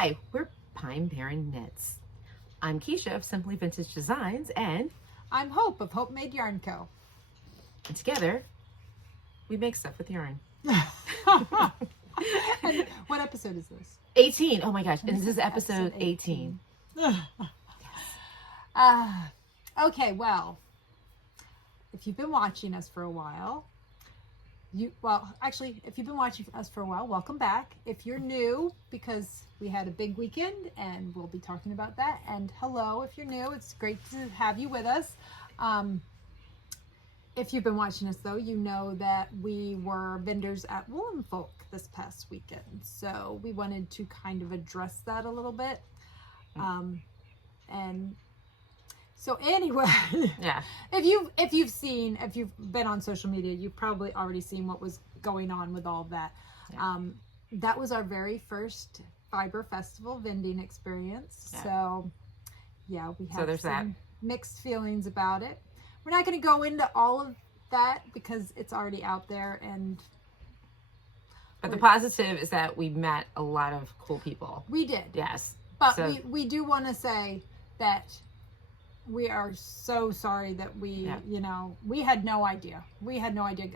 Hi, we're Pine Barren Knits. I'm Kiesha of Simply Vintage Designs, and I'm Hope of hopemadeyarnco. And together, we make stuff with yarn. And what episode is this? 18. Oh my gosh. And this is episode 18. Okay, well, if you've been watching us for a while, if you've been watching us for a while, welcome back. If you're new, because we had a big weekend and we'll be talking about that. And hello, if you're new, it's great to have you with us. If you've been watching us though, you know that we were vendors at Woolen Folk this past weekend. So we wanted to kind of address that a little bit. And so anyway, yeah. If you've been on social media, you've probably already seen what was going on with all of that. Yeah. That was our very first Fiber Festival vending experience. Yeah. So yeah, we had some mixed feelings about it. We're not going to go into all of that because it's already out there. But the positive is that we met a lot of cool people. We did. Yes. But we do want to say that we are so sorry that we had no idea.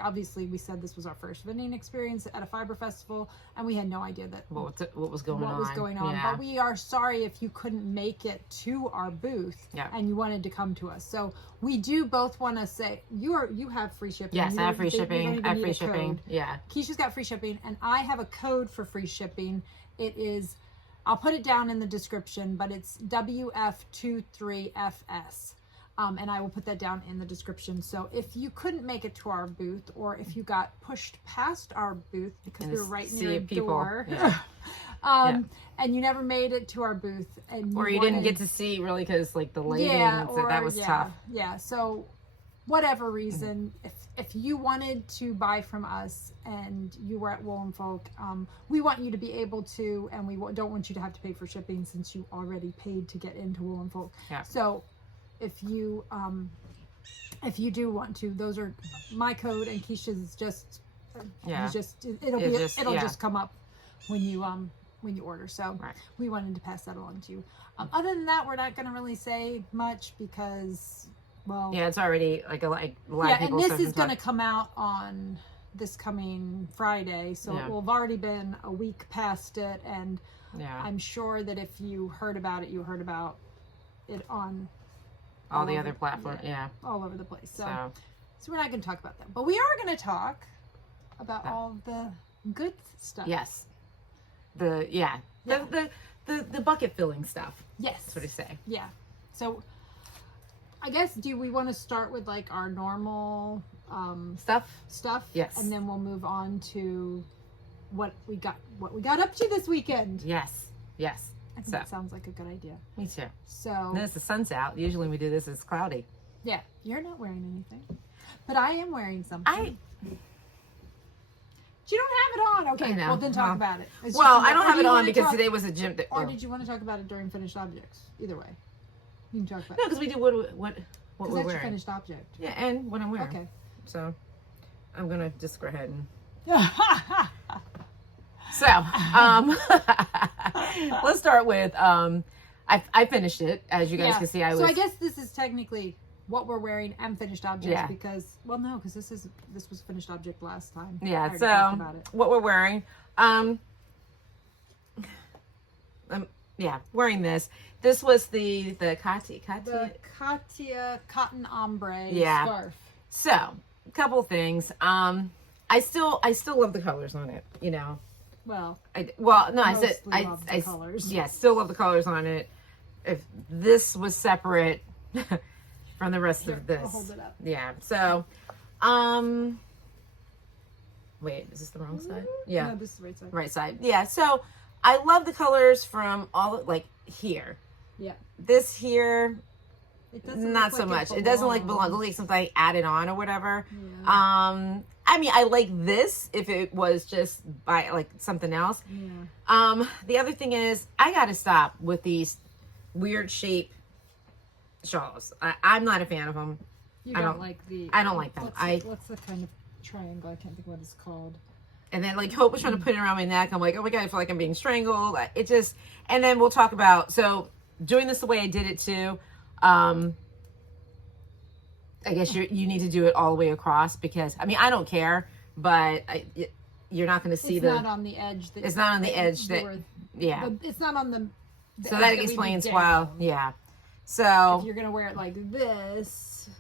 Obviously, we said this was our first vending experience at a fiber festival, and we had no idea that what was going on. Yeah. But we are sorry if you couldn't make it to our booth and you wanted to come to us. So we do both want to say you have free shipping. Yes, I have free shipping. I have free shipping. Yeah. Keisha's got free shipping, and I have a code for free shipping. It is, I'll put it down in the description, but it's WF23FS. And I will put that down in the description. So if you couldn't make it to our booth, or if you got pushed past our booth because we were right near a door, and you never made it to our booth, or you didn't get to see really because like the lighting, that was tough. Yeah. So whatever reason, if you wanted to buy from us and you were at Woolen Folk, we want you to be able to, and we don't want you to have to pay for shipping since you already paid to get into Woolen Folk. Yeah. So if you do want to, those are my code, and Keisha's it'll just come up when you order. So we wanted to pass that along to you. Other than that, we're not going to really say much because, well, it's already like a lot of people. And this is going to come out on this coming Friday, so it will have already been a week past it, and I'm sure that if you heard about it, you heard about it on all the other platforms, all over the place. So we're not going to talk about that, but we are going to talk about all the good stuff. Yes, the bucket filling stuff. Yes, that's what I say. Yeah. So I guess, do we want to start with like our normal stuff? Yes, and then we'll move on to what we got up to this weekend. Yes. I think that sounds like a good idea. Me too. So notice the sun's out. Usually when we do this, it's cloudy. Yeah, you're not wearing anything, but I am wearing something. You don't have it on. Okay, well then talk about it. I don't have it on because today was a gym. Or did you want to talk about it during finished objects? Either way, you can talk about it. No, because we do what we're that's wearing. Your finished object. Yeah, and what I'm wearing. Okay. So I'm gonna just go ahead and. So, let's start with, I finished it, as you guys can see. So I guess this is technically what we're wearing and finished objects because, because this was finished object last time. Yeah, so what we're wearing, wearing this. This was the Katia. The Katia cotton ombre scarf. So, a couple things. I still love the colors on it, Well, I colors. Yeah, still love the colors on it. If this was separate from the rest of this, I'll hold it up. Yeah. So, wait, is this the wrong side? Yeah. No, this is the right side. Right side. Yeah. So, I love the colors from all like here. Yeah. This here. It doesn't not so much. It doesn't belong. It looks like something added on or whatever. Yeah. I mean, I like this if it was just by like something else. Yeah. The other thing is I got to stop with these weird shape shawls. I'm not a fan of them. I don't like the. I don't like them. What's the kind of triangle? I can't think of what it's called. And then like Hope was trying to put it around my neck. I'm like, oh my God, I feel like I'm being strangled. It just, and then we'll talk about, so doing this the way I did it too. I guess you need to do it all the way across because, I mean, I don't care, but you're not going to see it's not on the edge. It's not on the edge yeah. It's not on the so that explains why, yeah. So if you're going to wear it like this,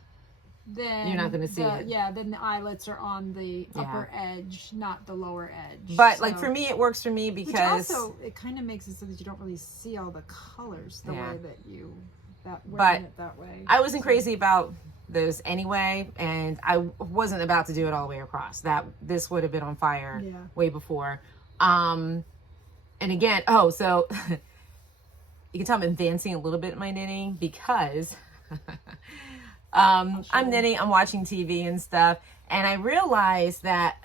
then you're not going to see it. Yeah, then the eyelets are on the upper edge, not the lower edge. But like for me, it works for me because which also it kind of makes it so that you don't really see all the colors the way that you wearing it that way. I wasn't crazy about those anyway, and I wasn't about to do it all the way across. This would have been on fire way before. And again, so you can tell I'm advancing a little bit in my knitting because I'm knitting, I'm watching TV and stuff, and I realized that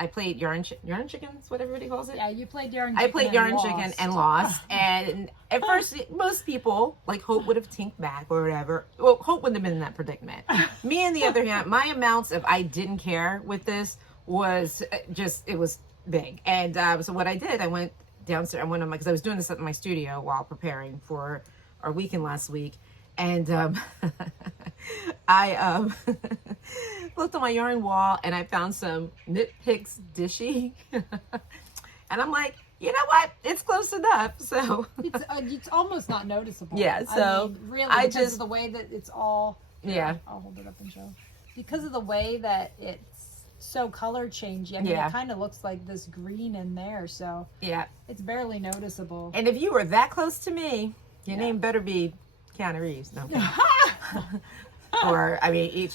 I played yarn chickens, what everybody calls it. Yeah, you played yarn chicken. I played yarn chicken and lost. And at first, most people, like Hope would have tinked back or whatever. Well, Hope wouldn't have been in that predicament. Me, on the other hand, my amounts of I didn't care with this was just, it was big. And so what I did, I went downstairs, because I was doing this at my studio while preparing for our weekend last week. And I looked on my yarn wall and I found some Knit Picks Dishy. And I'm like, you know what? It's close enough. So it's almost not noticeable. Yeah. So I mean, really, because of the way that it's all. Yeah. I'll hold it up and show. Because of the way that it's so color changing. I mean, it kind of looks like this green in there. So yeah, it's barely noticeable. And if you were that close to me, your name better be Keanu Reeves. No. Or, I mean,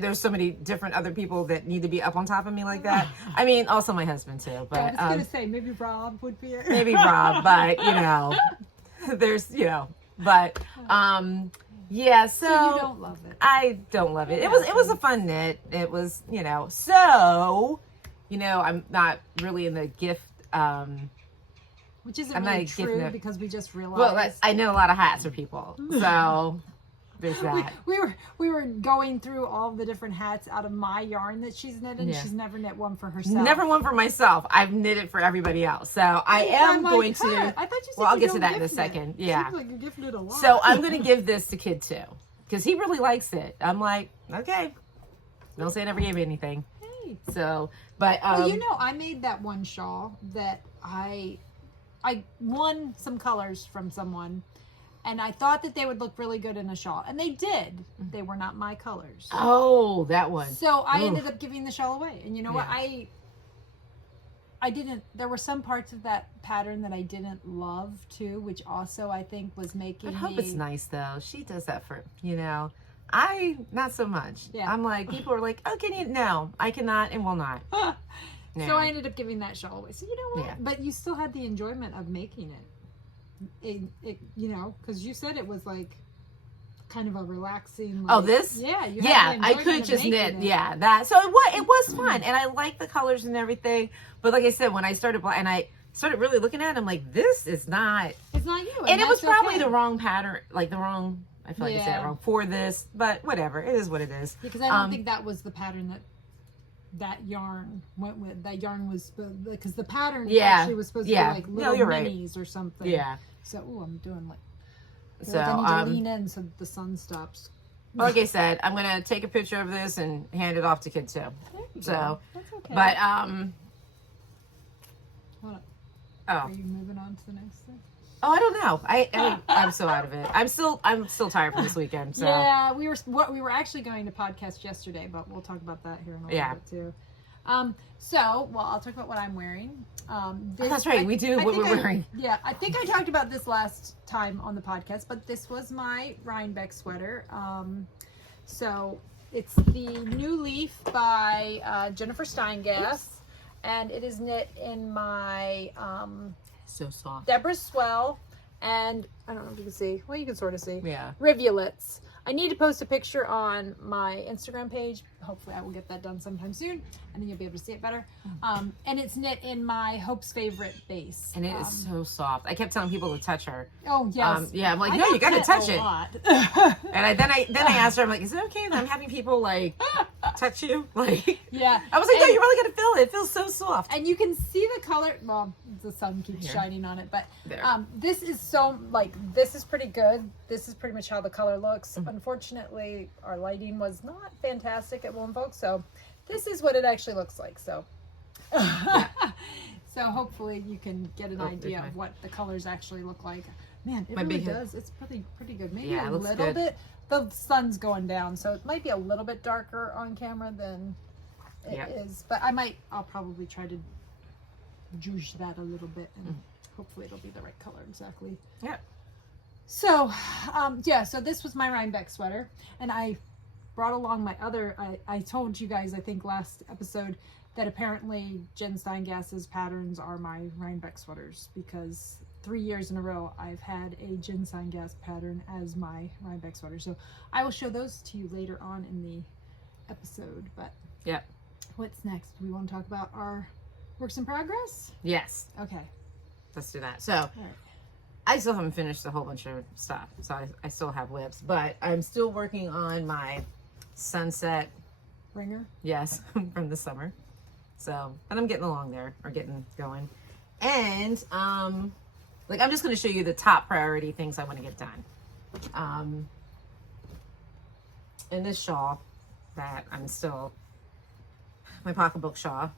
there's so many different other people that need to be up on top of me like that. I mean, also my husband too. But I was going to say, maybe Rob would be it. Maybe Rob, but, there's, but, yeah, so. You don't love it. I don't love it. It was a fun knit. It was, so, I'm not really in the gift, which isn't really true because we just realized. Well, I know a lot of hats for people, so there's that. We were going through all the different hats out of my yarn that she's knit, and she's never knit one for herself. Never one for myself. I've knit it for everybody else. So I am going to. I thought you said well, I'll get to that in a second. Yeah. Like you gift knit a lot. So I'm going to give this to Kid too because he really likes it. I'm like, okay, don't say I never gave you anything. Hey. So, but well, I made that one shawl that I won some colors from someone, and I thought that they would look really good in a shawl, and they did. They were not my colors. Oh, that one. So I ended up giving the shawl away, and you know what? I didn't. There were some parts of that pattern that I didn't love too, which also I think was making. I hope it's nice though. She does that for I not so much. Yeah. I'm like, people are like, oh, can you? No, I cannot and will not. No. So I ended up giving that shawl away. So you know what? Yeah. But you still had the enjoyment of making it. Because you said it was like kind of a relaxing. Like, this? Yeah. I could just knit. Yeah, that. So it was fun, and I liked the colors and everything. But like I said, when I started really looking at it, I'm like, this is not. It's not you. And it was probably the wrong pattern, like the wrong. I feel like I said it wrong for this, but whatever. It is what it is. Because I don't think that was the pattern that yarn went with. That yarn was because the pattern actually was supposed to be like little minis or something. Yeah. So I'm doing like. So I need to lean in so the sun stops. Like I said, I'm gonna take a picture of this and hand it off to Kid too. So, that's okay. But Hold on. Are you moving on to the next thing? Oh, I don't know. I'm so out of it. I'm still tired from this weekend. So. Yeah, we were actually going to podcast yesterday, but we'll talk about that here in a little bit too. I'll talk about what I'm wearing. That's right. We do what we're wearing. Yeah, I think I talked about this last time on the podcast, but this was my Rhinebeck sweater. So it's the New Leaf by Jennifer Steingass, and it is knit in my so soft Deborah's Swell, and I don't know if you can see. Well, you can sort of see. Yeah. Rivulets. I need to post a picture on my Instagram page. Hopefully I will get that done sometime soon, and then you'll be able to see it better. And it's knit in my Hope's Favorite base. And it is so soft. I kept telling people to touch her. Oh, yes. I'm like, no, you got to touch it. And then I asked her, I'm like, is it okay that I'm having people like touch you. Like, yeah. I was like, no, you're really gonna feel it. It feels so soft. And you can see the color. Well, the sun keeps shining on it, but this is so like this is pretty good. This is pretty much how the color looks. Unfortunately, our lighting was not fantastic at Wool'n Folk, so this is what it actually looks like. So, so hopefully you can get an idea of what the colors actually look like. Man, it really does. It's pretty good. Maybe a little bit. The sun's going down, so it might be a little bit darker on camera than it is. But I'll probably try to juice that a little bit, and hopefully it'll be the right color exactly. Yeah. So, so this was my Rhinebeck sweater, and I brought along my other, I told you guys, I think last episode, that apparently Jenn Steingass's patterns are my Rhinebeck sweaters, because 3 years in a row I've had a Jenn Steingass pattern as my Rhinebeck sweater. So I will show those to you later on in the episode. But what's next? Do we want to talk about our works in progress? Yes. Okay. Let's do that. So I still haven't finished a whole bunch of stuff. So I still have whips, but I'm still working on my sunset ringer. Yes, from the summer. So, and I'm getting along there, or getting going. And, like, I'm just going to show you the top priority things I want to get done. And this shawl that I'm still, my pocketbook shawl,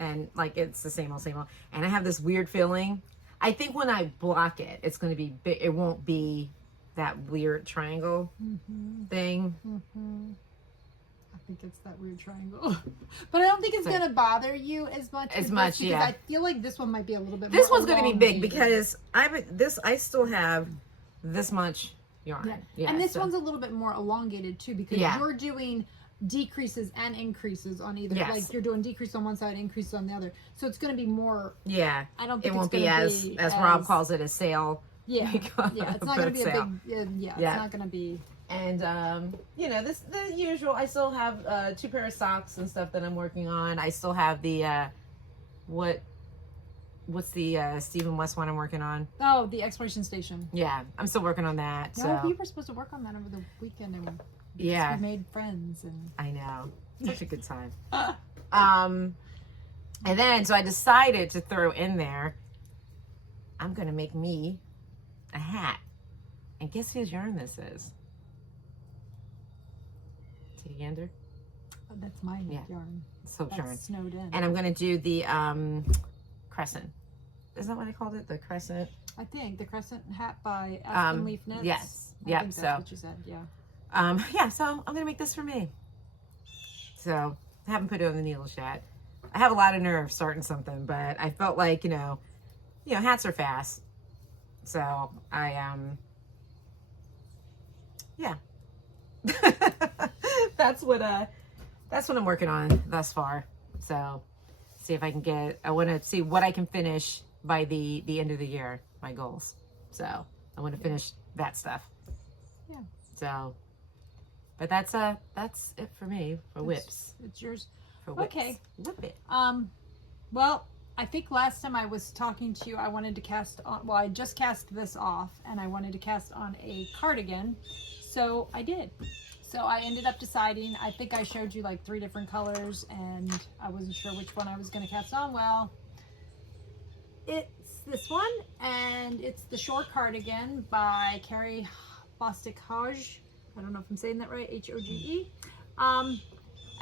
and like, it's the same old, and I have this weird feeling. I think when I block it, it's going to be big. It won't be that weird triangle thing. I think it's that weird triangle, but I don't think it's going to bother you as much. Because I feel like this one might be a little bit. This one's going to be big because I still have this much yarn. Yeah, and this one's a little bit more elongated too, because you're doing decreases and increases on either. Like you're doing decrease on one side, increase on the other. So it's going to be more. Yeah, I don't think it won't be as Rob calls it, a sail. Yeah, it's not going to be a big. It's not going to be. And, you know, the usual, I still have 2 pair of socks and stuff that I'm working on. I still have the, what's the Stephen West one I'm working on? Oh, the exploration station. Yeah, I'm still working on that. No, so. We were supposed to work on that over the weekend, and we made friends. And I know. Such a good time. And then, so I decided to throw in there, I'm going to make me a hat. And guess whose yarn this is? Gander. Oh, that's my yarn. Soap yarn. Snowed in. And I'm going to do the Crescent. Is that what I called it? The Crescent? I think. The Crescent hat by Aspen Leaf Knits. Yes. I think that's what you said. So I'm going to make this for me. So I haven't put it on the needles yet. I have a lot of nerve starting something, but I felt like, you know, hats are fast. So I, that's what I'm working on thus far. So see if I can I want to see what I can finish by the end of the year, my goals. So I want to finish that stuff. Yeah. So, but that's it for me for whips. It's yours. For whips. Okay. Whip it. Well, I think last time I was talking to you, I wanted to cast on, I just cast this off, and I wanted to cast on a cardigan. So I did. So I ended up deciding, I think I showed you like 3 different colors, and I wasn't sure which one I was going to cast on. Well, it's this one, and it's the short cardigan by Carrie Bostic-Hodge. I don't know if I'm saying that right, H-O-G-E.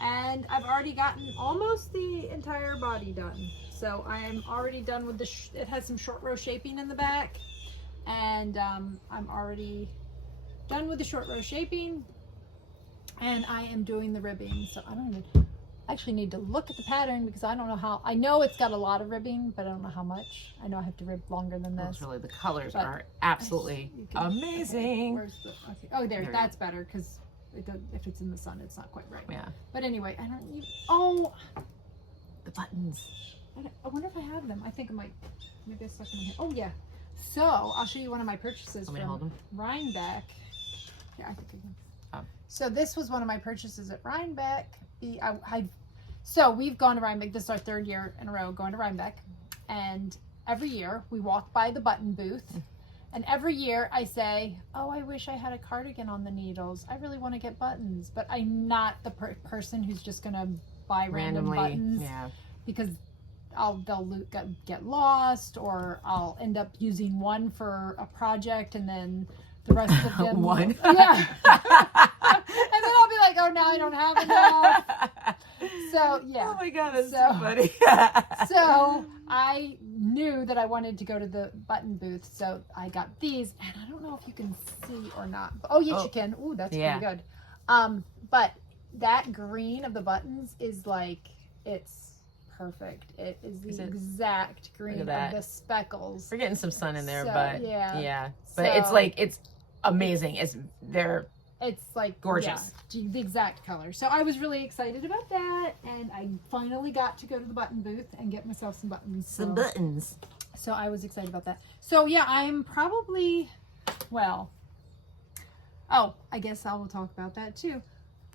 And I've already gotten almost the entire body done. So I am already done with it has some short row shaping in the back, and I'm already done with the short row shaping. And I am doing the ribbing, so I don't actually need to look at the pattern, because I don't know how. I know it's got a lot of ribbing, but I don't know how much. I know I have to rib longer than this. Really, the colors are absolutely amazing. Okay, oh, there, that's better, because if it's in the sun, it's not quite right. Yeah. But anyway, I don't need. The buttons. I wonder if I have them. I think I might. Maybe I stuck them in here. Oh yeah. So I'll show you one of my purchases from Rhinebeck. Yeah, I think I can. So this was one of my purchases at Rhinebeck. So we've gone to Rhinebeck. This is our 3rd year in a row going to Rhinebeck. And every year we walk by the button booth, And every year I say, oh, I wish I had a cardigan on the needles. I really want to get buttons, but I'm not the person who's just going to buy random buttons. Yeah. Because they'll get lost, or I'll end up using one for a project and then the rest of them. One? Yeah. And then I'll be like, oh, now I don't have enough. So, yeah. Oh my God, that's so funny. So I knew that I wanted to go to the button booth, so I got these, and I don't know if you can see or not. Oh, yes, you can. Ooh, that's pretty good. But that green of the buttons is like, it's perfect. It is the exact green of the speckles. We're getting some sun in there, So, but yeah. But it's like, it's amazing. It's like gorgeous. Yeah, the exact color. So I was really excited about that, and I finally got to go to the button booth and get myself some buttons. Some buttons. So I was excited about that. So yeah, I'm probably, I guess I will talk about that too.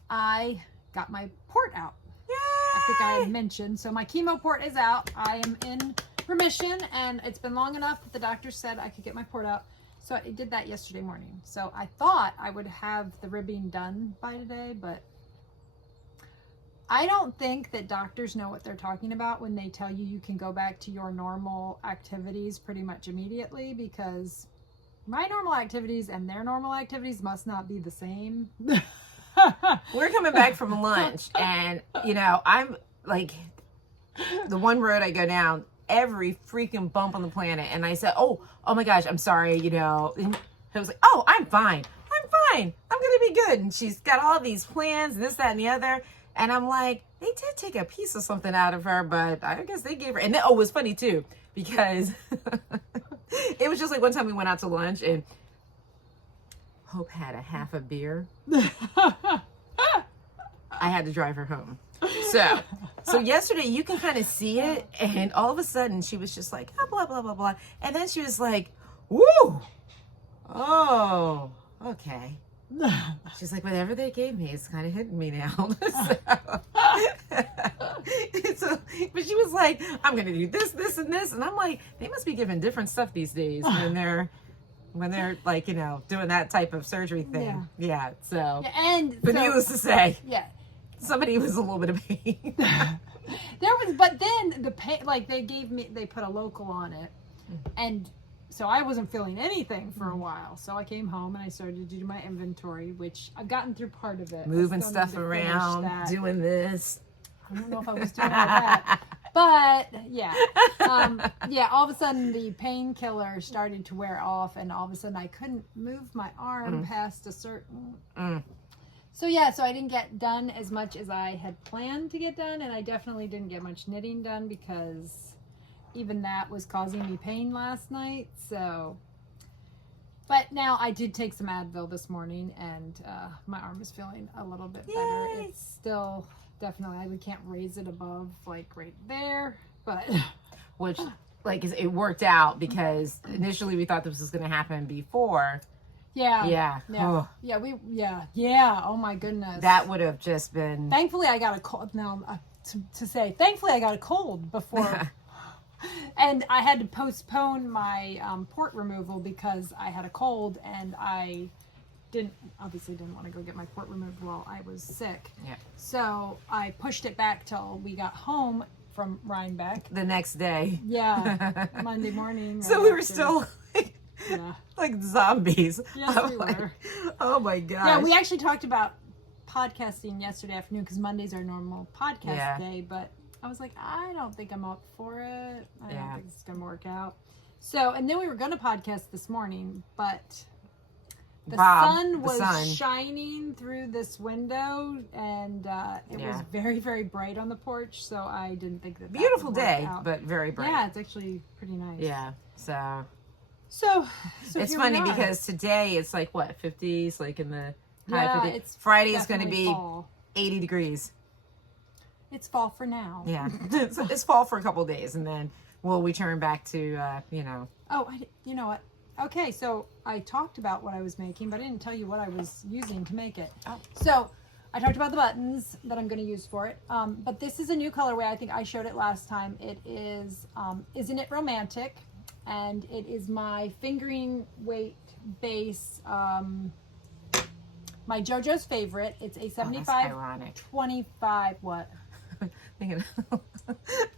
I got my port out. Yay! I think I had mentioned. So my chemo port is out. I am in remission, and it's been long enough that the doctor said I could get my port out. So I did that yesterday morning. So I thought I would have the ribbing done by today, but I don't think that doctors know what they're talking about when they tell you can go back to your normal activities pretty much immediately, because my normal activities and their normal activities must not be the same. We're coming back from lunch, and I'm like, the one road I go down, every freaking bump on the planet, and I said, oh my gosh, I'm sorry, and I was like, oh, I'm fine, I'm gonna be good. And she's got all these plans, this, that, and the other, and I'm like, they did take a piece of something out of her, but I guess they gave her. And then, it was funny too, because it was just like one time we went out to lunch, and Hope had a half a beer. I had to drive her home. So yesterday you can kind of see it, and all of a sudden she was just like, oh, blah, blah, blah, blah. And then she was like, woo, oh, okay. She's like, whatever they gave me, it's kind of hitting me now. But she was like, I'm going to do this, this, and this. And I'm like, they must be giving different stuff these days when they're like, doing that type of surgery thing. Yeah. So, but needless to say, somebody was a little bit of pain. But then the pain, like they put a local on it, and so I wasn't feeling anything for a while. So I came home and I started to do my inventory, which I've gotten through part of it. Moving stuff around, doing this. I don't know if I was doing all that, but all of a sudden the painkiller started to wear off, and all of a sudden I couldn't move my arm past a certain. So so I didn't get done as much as I had planned to get done, and I definitely didn't get much knitting done because even that was causing me pain last night. So, but now I did take some Advil this morning, and my arm is feeling a little bit better. It's still definitely, I can't raise it above like right there, but which it worked out, because initially we thought this was going to happen before. Yeah. Oh my goodness, that would have just been. Thankfully I got a cold. Now thankfully I got a cold before. And I had to postpone my port removal because I had a cold, and I obviously didn't want to go get my port removed while I was sick. Yeah. So I pushed it back till we got home from Rhinebeck. The next day. Yeah. Monday morning. So we were still like zombies. Yes, we were. Oh my gosh. Yeah, we actually talked about podcasting yesterday afternoon, because Monday's our normal podcast day, but I was like, I don't think I'm up for it. I don't think it's going to work out. So, and then we were going to podcast this morning, but the sun was shining through this window, and it was very, very bright on the porch, so I didn't think that beautiful would work day, out. but very bright. Yeah, it's actually pretty nice. Yeah, so it's funny because today it's like, what, 50s, like in the high 50s. Friday is going to be fall. 80 degrees. It's fall for now. Yeah, it's fall for a couple of days, and then we'll return back to, Oh, you know what? Okay, so I talked about what I was making, but I didn't tell you what I was using to make it. Oh. So I talked about the buttons that I'm going to use for it, but this is a new colorway. I think I showed it last time. It is, Isn't It Romantic? and it is my fingering weight base, my JoJo's favorite. It's a 75-25, what? Thinking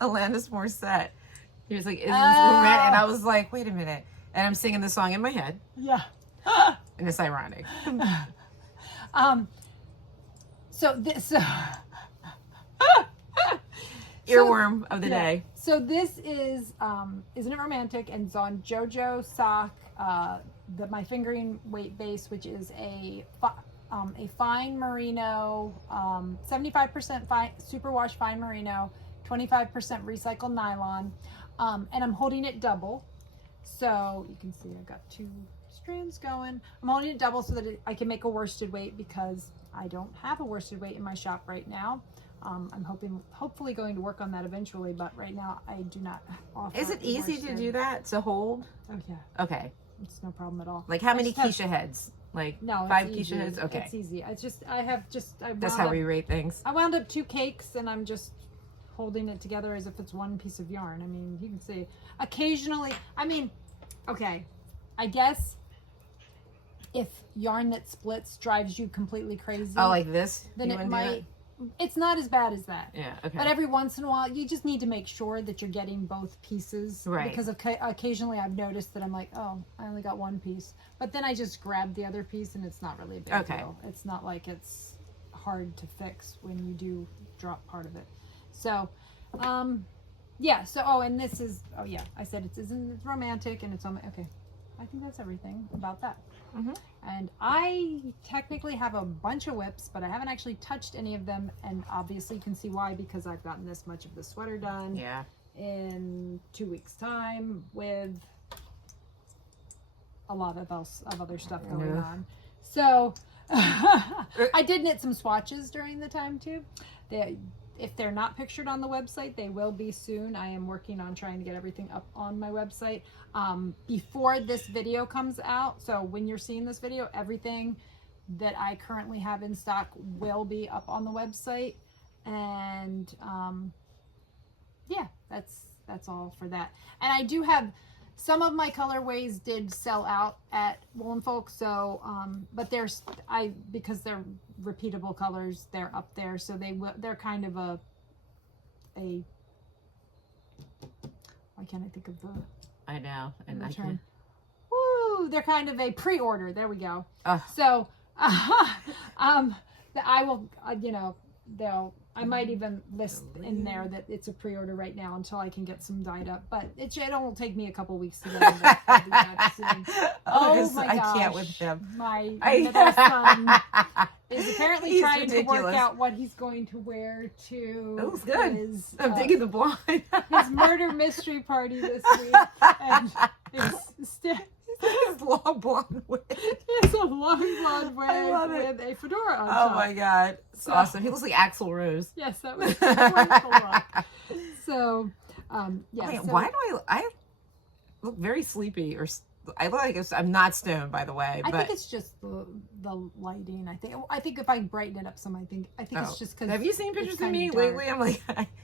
Alanis Morissette. He was like, isn't this romantic? And I was like, wait a minute. And I'm singing the song in my head. Yeah. And it's ironic. Earworm of the day. So this is, Isn't It Romantic? And it's on JoJo sock, my fingering weight base, which is a fine merino, 75% fine, superwash fine merino, 25% recycled nylon, and I'm holding it double. So you can see I've got 2 strands going. I'm holding it double so that I can make a worsted weight because I don't have a worsted weight in my shop right now. I'm hopefully going to work on that eventually, but right now I do not offer. Is it easy to do that, to hold? Oh yeah. Okay. It's no problem at all. Like how many Kiesha heads? Like no, 5 Kiesha heads? Okay. It's easy. That's how we rate things. I wound up 2 cakes and I'm just holding it together as if it's one piece of yarn. I mean, you can see occasionally, okay, I guess if yarn that splits drives you completely crazy. Oh, like this? Then it might. It's not as bad as that. Yeah, okay. But every once in a while, you just need to make sure that you're getting both pieces. Right. Because occasionally I've noticed that I'm like, oh, I only got 1 piece. But then I just grab the other piece and it's not really a big deal. It's not like it's hard to fix when you do drop part of it. So, yeah. So, and this is, I said it's romantic and it's on my, okay. I think that's everything about that. Mm-hmm. And I technically have a bunch of whips, but I haven't actually touched any of them. And obviously you can see why, because I've gotten this much of the sweater done in 2 weeks time with a lot of other stuff going on. So I did knit some swatches during the time too. If they're not pictured on the website, they will be soon. I am working on trying to get everything up on my website before this video comes out. So when you're seeing this video, everything that I currently have in stock will be up on the website. And yeah, that's all for that. And I do have some of my colorways did sell out at Woolen Folk, so but because they're repeatable colors, they're up there, so they're kind of a why can't I think of the I know, and I term? Woo! They're kind of a pre-order. There we go. So I will I might even list in there that it's a pre-order right now until I can get some dyed up. But it won't take me a couple weeks to get them. I'll be back soon. Oh my gosh. I can't with him. My middle son is apparently trying ridiculous. to work out what he's going to wear to that was good. His, I'm digging the blind. his murder mystery party this week. And his long blonde wig. It's a long blonde wig with a fedora on top. Oh my god. It's awesome. He looks like Axl Rose. Yes, that was a wonderful look. So, yeah. Wait, why do I look very sleepy or I look like I'm not stoned, by the way. But I think it's just the lighting. I think if I brighten it up some, I think it's just because. Have you seen pictures of me lately? I'm like,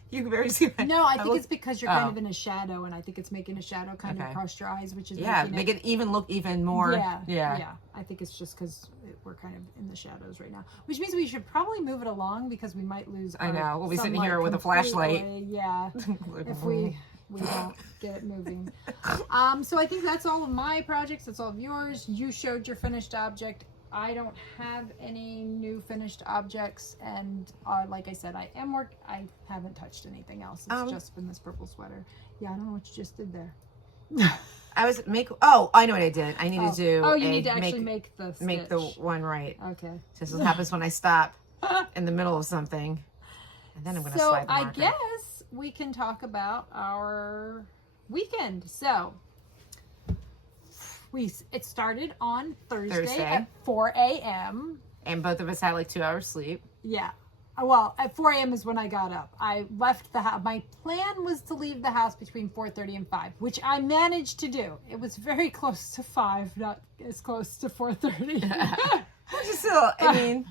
you can barely see. No, I think it's because you're kind of in a shadow, and I think it's making a shadow kind of across your eyes, which is make it even look even more. Yeah. I think it's just because we're kind of in the shadows right now, which means we should probably move it along because we might lose. I know. We'll be sitting here with a flashlight. Yeah, if we don't get it moving. So I think that's all of my projects. That's all of yours. You showed your finished object. I don't have any new finished objects, and like I said, I haven't touched anything else. It's just been this purple sweater. Yeah, I don't know what you just did there. I know what I did. I need to do. Oh, you need to actually make the stitch. Make the one right. Okay. This is what happens when I stop in the middle of something, and then I'm going to slide the marker. So I guess we can talk about our weekend. So it started on Thursday at 4 a.m. And both of us had like 2 hours sleep. Yeah. Well, at 4 a.m. is when I got up. I left the house. My plan was to leave the house between 4:30 and 5, which I managed to do. It was very close to 5, not as close to 4:30. Still, I mean.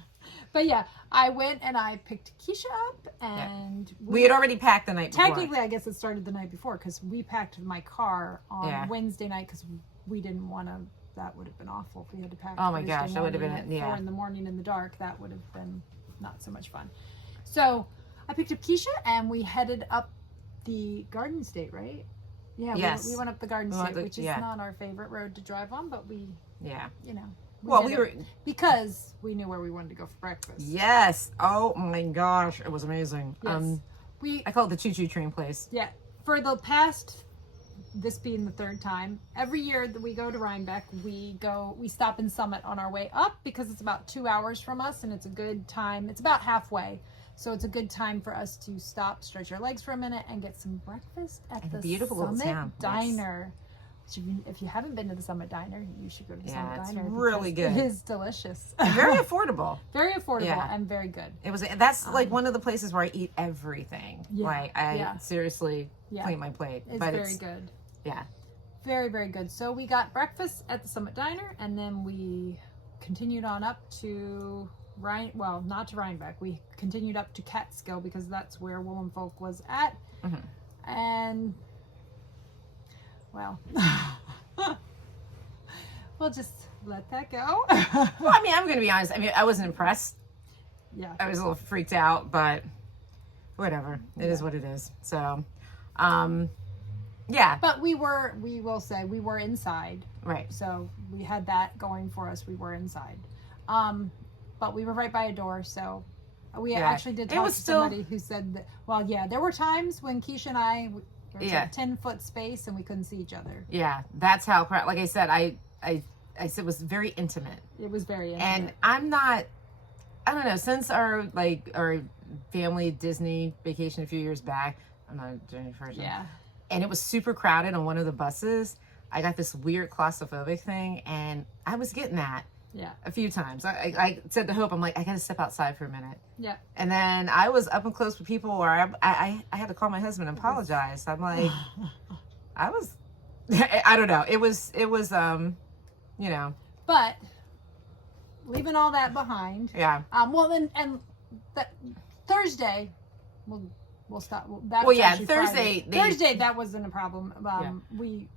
But yeah, I went and I picked Kiesha up, and we had already packed the night before. Technically, I guess it started the night before because we packed my car on Wednesday night because we didn't want to. That would have been awful if we had to pack. Oh my gosh, that would have been at 4 in the morning in the dark. That would have been not so much fun. So I picked up Kiesha and we headed up the Garden State, right? Yeah. Yes. We went up the Garden State, which is not our favorite road to drive on, but we. Yeah. You know. We were because we knew where we wanted to go for breakfast. Yes. Oh my gosh, it was amazing. Yes. I call it the Choo Choo Train place. Yeah. For the past, this being the third time, every year that we go to Rhinebeck, we stop in Summit on our way up because it's about 2 hours from us, and it's a good time. It's about halfway, so it's a good time for us to stop, stretch our legs for a minute, and get some breakfast at the beautiful Summit Diner. If you haven't been to the Summit Diner, you should go to the Summit Diner. It's really good. It is delicious. Very affordable. Very affordable and very good. That's like one of the places where I eat everything. Yeah, like I seriously clean my plate. It's very good. Yeah. Very, very good. So we got breakfast at the Summit Diner, and then we continued on up to not to Rhinebeck. We continued up to Catskill because that's where Woollen Folk was at. Mm-hmm. And well, we'll just let that go. Well, I mean, I'm going to be honest. I mean, I wasn't impressed. Yeah. I was a little freaked out, but whatever. It is what it is. So, yeah. But we will say we were inside. Right. So we had that going for us. We were inside. But we were right by a door. So we actually did talk to somebody who said that, there were times when Kiesha and I, there was a 10-foot space and we couldn't see each other. Yeah. That's how, like I said, I said it was very intimate. It was very intimate. And I don't know, since our family Disney vacation a few years back, I'm not doing it first. Yeah. And it was super crowded on one of the buses. I got this weird claustrophobic thing, and I was getting that a few times. I said to Hope, I'm like, I got to step outside for a minute. Yeah. And then I was up and close with people where I had to call my husband and apologize. I'm like, I don't know. It was, you know. But leaving all that behind. Yeah. Thursday, we'll stop. Thursday, that wasn't a problem. We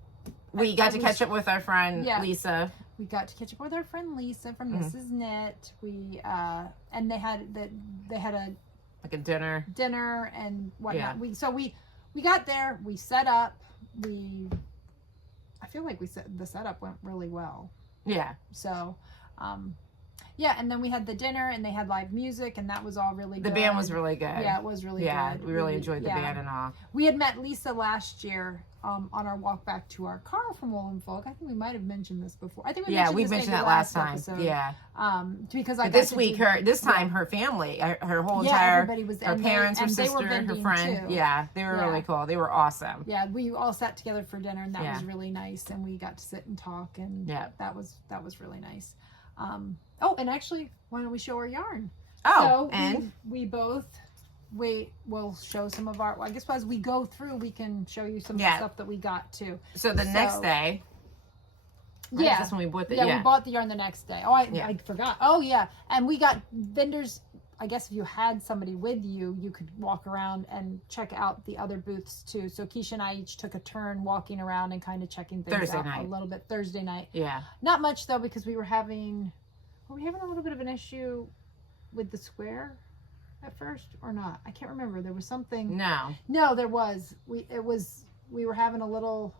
got to catch up with our friend Lisa. We got to catch up with our friend Lisa from Mrs. Knit. We and they had a dinner and whatnot. Yeah. We got there. We set up. I feel like the setup went really well. Yeah. So, and then we had the dinner and they had live music and that was all really good. The band was really good. Yeah, it was really good. Yeah, we really enjoyed the band and all. We had met Lisa last year on our walk back to our car from Woollen Folk. I think we might have mentioned this before. I think we mentioned that last time. Episode. Yeah. Because this time her family, her whole entire, everybody was, her parents, her sister, her friend. Too. Yeah, they were really cool. They were awesome. Yeah, we all sat together for dinner and that was really nice. And we got to sit and talk and that was really nice. And actually, why don't we show our yarn? Oh, so and we will show some of our, I guess as we go through, we can show you some of the stuff that we got too. So the next day. Yeah. That's when we bought we bought the yarn the next day. Oh, I forgot. Oh, yeah. And we got vendors. I guess if you had somebody with you, you could walk around and check out the other booths too. So Kiesha and I each took a turn walking around and kind of checking things out a little bit. Thursday night. Yeah. Not much though, because we were having a little bit of an issue with the square at first or not. I can't remember. There was something. No, there was. We were having a little.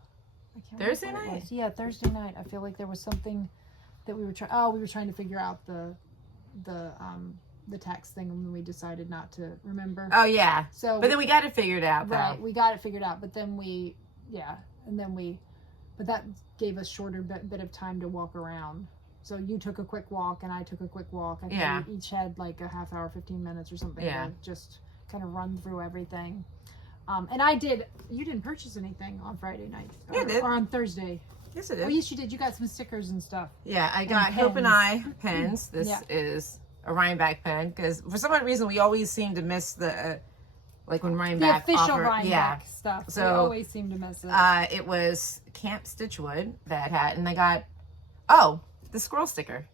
I can't remember Thursday night? Yeah, Thursday night. I feel like there was something that we were trying. We were trying to figure out the text thing, and we decided not to remember. Oh yeah. So, but then we got it figured out. Though. Right, we got it figured out. But then but that gave us shorter bit of time to walk around. So you took a quick walk, and I took a quick walk. I think we each had like a half hour, 15 minutes or something to just kind of run through everything. And I did. You didn't purchase anything on Friday night. I did. Or on Thursday. Yes, I did. Oh, yes, you did. You got some stickers and stuff. Yeah, I got Hope and I pens. This is a Rhinebeck pen because for some odd reason we always seem to miss the when Rhinebeck the official Rhinebeck stuff. So we always seem to miss it. It was Camp Stitchwood that had, and I got the squirrel sticker.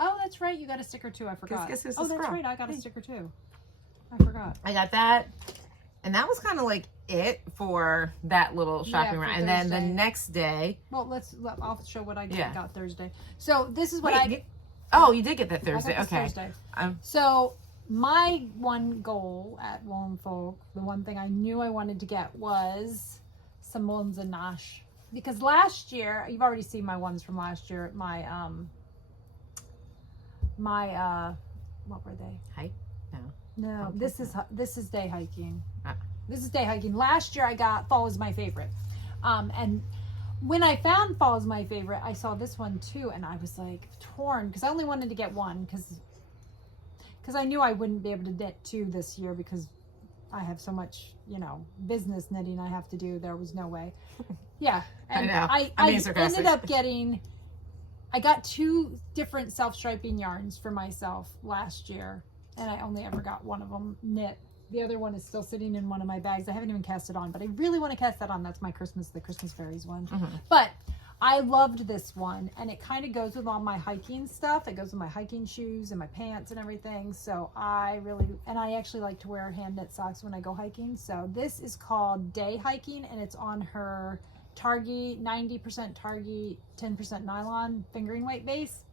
Oh, that's right. You got a sticker too. I forgot. Guess this Oh, is that's Purl. right. I got a sticker too. I forgot. I got that. And that was kind of like it for that little shopping round. And then the next day. Well, I'll show what I Yeah. got Thursday. So this is what Oh, you did get that Thursday. I got this Okay. Thursday. So my one goal at Woolen Folk, the one thing I knew I wanted to get was some Woolens and Nash. Because last year, you've already seen my ones from last year. What were they? Hike? No, this is day hiking. Ah. This is day hiking. Last year I got fall is my favorite. And when I found fall is my favorite, I saw this one too, and I was like torn because I only wanted to get one because I knew I wouldn't be able to knit two this year because I have so much, business knitting I have to do. There was no way. Yeah. And I know. I ended up I got 2 different self-striping yarns for myself last year, and I only ever got one of them knit. The other one is still sitting in one of my bags. I haven't even cast it on, but I really want to cast that on. That's my the Christmas Fairies one. Mm-hmm. But I loved this one, and it kind of goes with all my hiking stuff. It goes with my hiking shoes and my pants and everything. So I actually like to wear hand knit socks when I go hiking. So this is called Day Hiking, and it's on her Targhee, 90% Targhee, 10% nylon fingering weight base.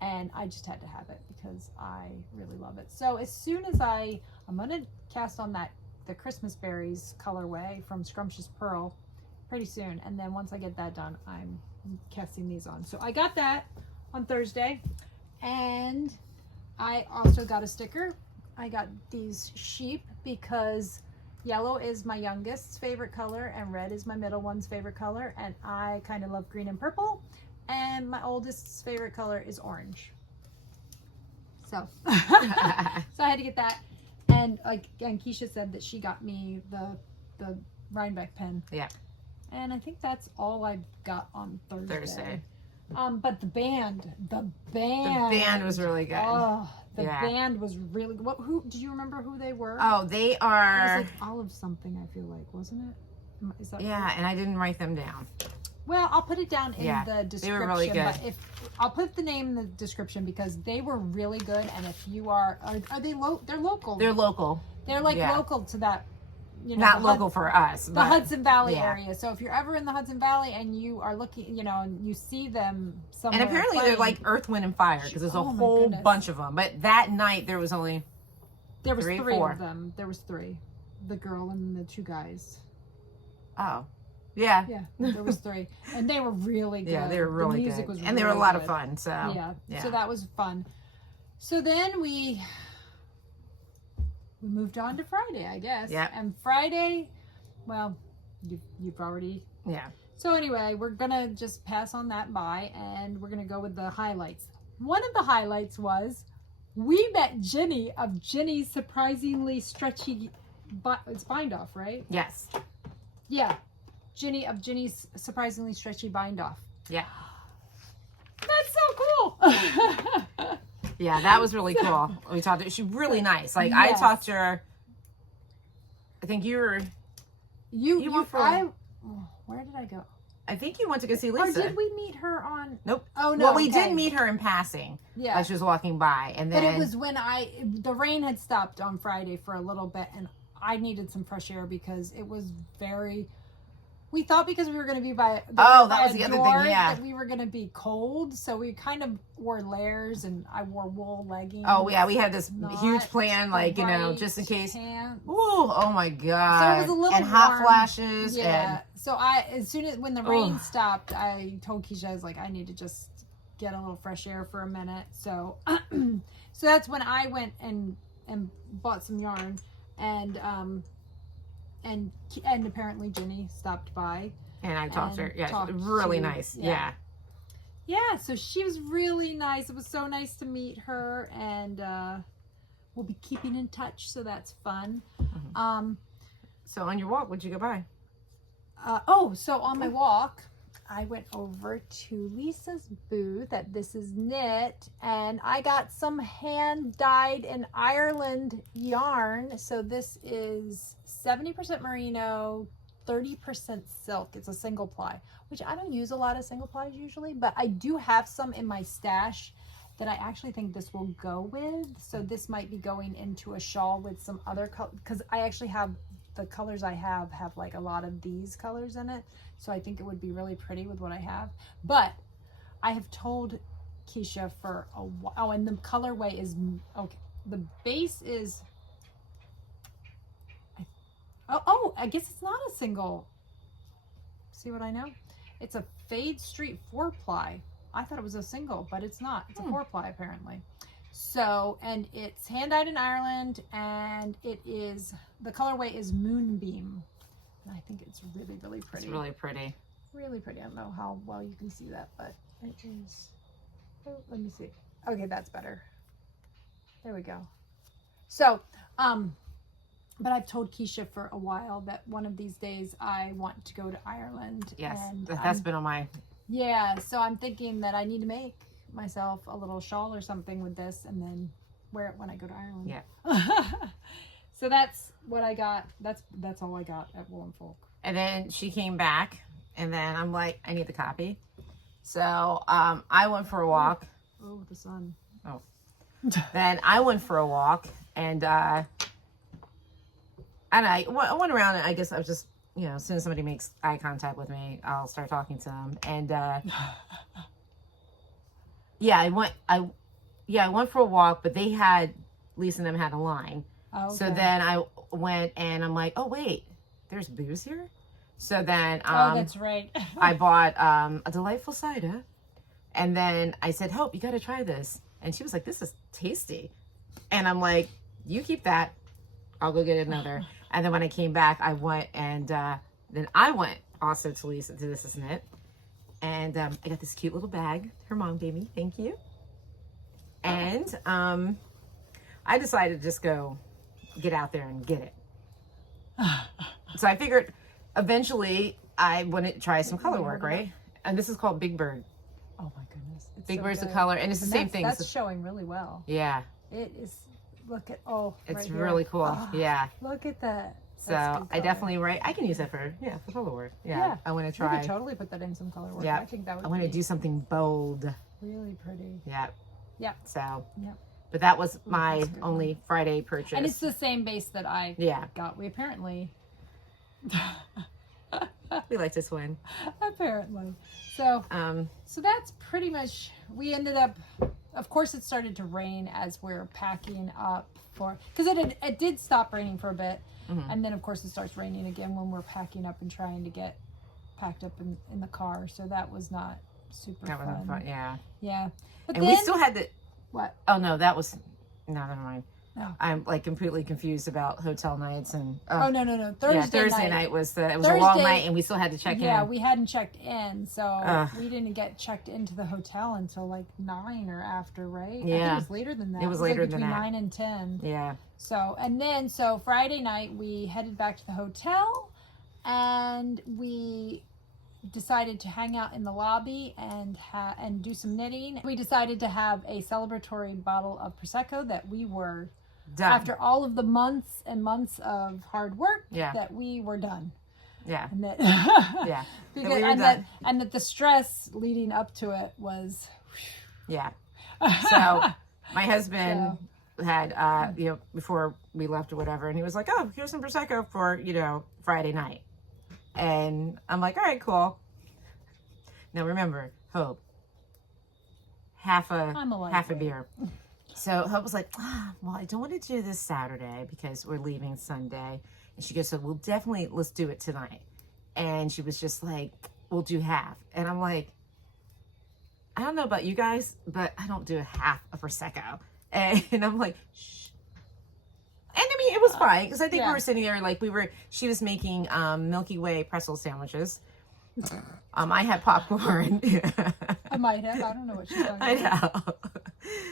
And I just had to have it because I really love it. So as soon as I'm going to cast on the Christmas Berries colorway from Scrumptious Purl pretty soon. And then once I get that done, I'm casting these on. So I got that on Thursday. And I also got a sticker. I got these sheep because yellow is my youngest's favorite color and red is my middle one's favorite color. And I kind of love green and purple. And my oldest's favorite color is orange. So, so I had to get that. And Kiesha said that she got me the Rhinebeck pen. Yeah. And I think that's all I got on Thursday. But the band was really good. Oh, the band was really good. Who do you remember who they were? Oh, they are. It was like Olive something, I feel like, wasn't it? Is that yeah, and I didn't write them down. Well, I'll put it down in the description. They were really good. But I'll put the name in the description because they were really good. And if you are they they're local. They're local. They're like local to that. Not local for us. The Hudson Valley area. So if you're ever in the Hudson Valley and you are looking, and you see them somewhere. And apparently they're like Earth, Wind, and Fire because there's a whole bunch of them. But that night there was only three of them. There was 3. The girl and the 2 guys. Oh. Yeah. Yeah, there was 3. And they were really good. Yeah, they were really the music good. Was and they were a lot of fun. So yeah. So that was fun. So then we moved on to Friday, I guess. Yeah. And Friday, well, you've already. Yeah. So anyway, we're going to just pass on that by and we're going to go with the highlights. One of the highlights was we met Jenny of Jenny's surprisingly stretchy, it's bind off, right? Yes. Yeah. Jenny of Jenny's surprisingly stretchy bind off. Yeah. That's so cool. Yeah, that was really cool. We talked to her. She's really nice. Like I talked to her. I think you were. You were where did I go? I think you went to go see Lisa. Or did we meet her on? Nope. Oh no. Well, we did meet her in passing. Yeah. As she was walking by, and then. But it was when the rain had stopped on Friday for a little bit, and I needed some fresh air because it was very. We thought because we were going to be that was the other thing, yeah. That we were going to be cold, so we kind of wore layers, and I wore wool leggings. Oh yeah, we had this huge plan, like just in case. Pants. Ooh, oh my god! So it was a little and warm. Hot flashes. Yeah. And... So as soon as when the rain stopped, I told Kiesha, I was like, I need to just get a little fresh air for a minute. So, so that's when I went and bought some yarn, and apparently Jenny stopped by. And I talked to her. Yeah, really nice. Yeah. Yeah, so she was really nice. It was so nice to meet her, and we'll be keeping in touch, so that's fun. Mm-hmm. So on your walk, what'd you go by? So on my walk, I went over to Lisa's booth at This Is Knit, and I got some hand-dyed in Ireland yarn. So this is 70% merino, 30% silk. It's a single ply, which I don't use a lot of single plies usually, but I do have some in my stash. that I actually think this will go with. So this might be going into a shawl with some other color, because I actually have the colors I have like a lot of these colors in it. So I think it would be really pretty with what I have. But I have told Kiesha for a while. Oh, and the colorway is, okay, the base is, I guess it's not a single. See what I know? It's a Fade Street 4-ply. I thought it was a single, but it's not. It's a 4-ply apparently. So, and it's hand-dyed in Ireland, and it is, the colorway is Moonbeam. And I think it's really, really pretty. It's really pretty. Really pretty. I don't know how well you can see that, but it is. Oh, let me see. Okay, that's better. There we go. So, but I've told Kiesha for a while that one of these days I want to go to Ireland. Yes, and that's been on my... Yeah, so I'm thinking that I need to make myself a little shawl or something with this and then wear it when I go to Ireland. Yeah. So that's what I got. That's all I got at Wool and Folk. And then she came back, and then I'm like, I need the copy. So I went for a walk. Oh, the sun. Oh. Then I went for a walk, and I went around, and I guess I was just, you know, as soon as somebody makes eye contact with me, I'll start talking to them. And yeah, I went for a walk, but they had, Lisa and them had a line. Oh, okay. So then I went, and I'm like, oh wait, there's booze here. So then oh, that's right. I bought a delightful cider, and then I said, Hope, you got to try this. And she was like, this is tasty. And I'm like, you keep that, I'll go get another. And then when I came back, I went, and then I went also to Lisa, to This Is Knit, and I got this cute little bag her mom gave me. Thank you. And I decided to just go get out there and get it. So I figured eventually I want to try some color work, right? And this is called Big Bird. Oh my goodness. It's Big so Bird's the good. color, and it's the And same thing. That's showing really well. Yeah. It is. Look at, oh, It's right here. really cool. Oh, yeah. Look at that. So That's good I color. definitely I can use that for color work. Yeah. I want to You try. could totally put that in some color work. Yeah. I think that would I want to be do something bold. really pretty. Yeah. Yeah. So. Yeah. But that was my that's a good only Friday purchase. And it's the same base that I got. We apparently. We like this one. Apparently. So, so that's pretty much, we ended up, of course it started to rain as we're packing up for, because it did stop raining for a bit. Mm-hmm. And then of course it starts raining again when we're packing up and trying to get packed up in the car. So that was not super That fun. wasn't fun. Yeah. Yeah. But And then, we still had the. what? Oh no, that was. No, never mind. No. I'm like completely confused about hotel nights and. Oh no. Thursday night was a long Thursday- night, and we still had to check in. Yeah, we hadn't checked in, so we didn't get checked into the hotel until like 9 or after, right? Yeah. I think it was later than that. It was like later than between that. 9 and 10. Yeah. So Friday night we headed back to the hotel, and we decided to hang out in the lobby and do some knitting. We decided to have a celebratory bottle of Prosecco that we were Done. after all of the months and months of hard work. Yeah. That we were done. Yeah. And that, Yeah. because, we were and done. that the stress leading up to it was. Yeah. So my husband had before we left or whatever, and he was like, "Oh, here's some Prosecco for Friday night," and I'm like, "All right, cool." Now remember, Hope, half a beer. So Hope was like, well, I don't want to do this Saturday because we're leaving Sunday. And she goes, so let's do it tonight. And she was just like, we'll do half. And I'm like, I don't know about you guys, but I don't do a half a Prosecco. And I'm like, shh. And I mean, it was fine because I think we were sitting there like she was making Milky Way pretzel sandwiches. I had popcorn. I might have. I don't know what she's talking I about.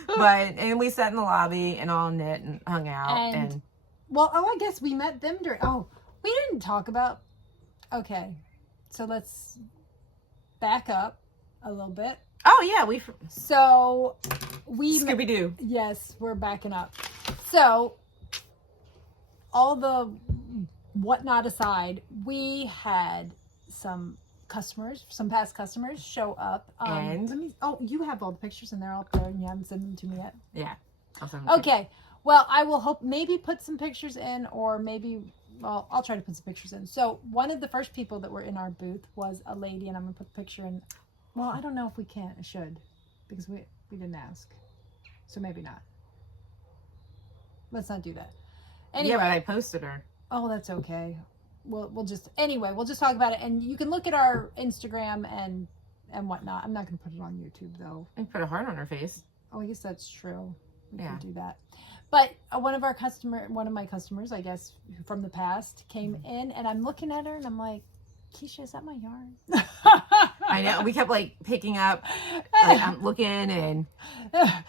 know. And we sat in the lobby and all knit and hung out. And well, I guess we met them we didn't talk about, okay, so let's back up a little bit. oh yeah, So we Scooby-Doo. Yes, we're backing up. So all the whatnot aside, we had some customers, some past customers show up. And you have all the pictures and they're all up there and you haven't sent them to me yet. Yeah. I'll send them to you. Okay. Well, I will maybe put some pictures in, or maybe, I'll try to put some pictures in. So one of the first people that were in our booth was a lady, and I'm going to put the picture in. Well, I don't know if we can. I should, because we didn't ask. So maybe not. Let's not do that. Anyway. Yeah, but I posted her. Oh, that's okay. We'll just talk about it, and you can look at our Instagram and whatnot. I'm not going to put it on YouTube though. And put a heart on her face. Oh, I guess that's true. We Yeah. could do that. But one of my customers, I guess, from the past came in, and I'm looking at her and I'm like, Kiesha, is that my yarn? I know. We kept like picking up, like I'm looking, and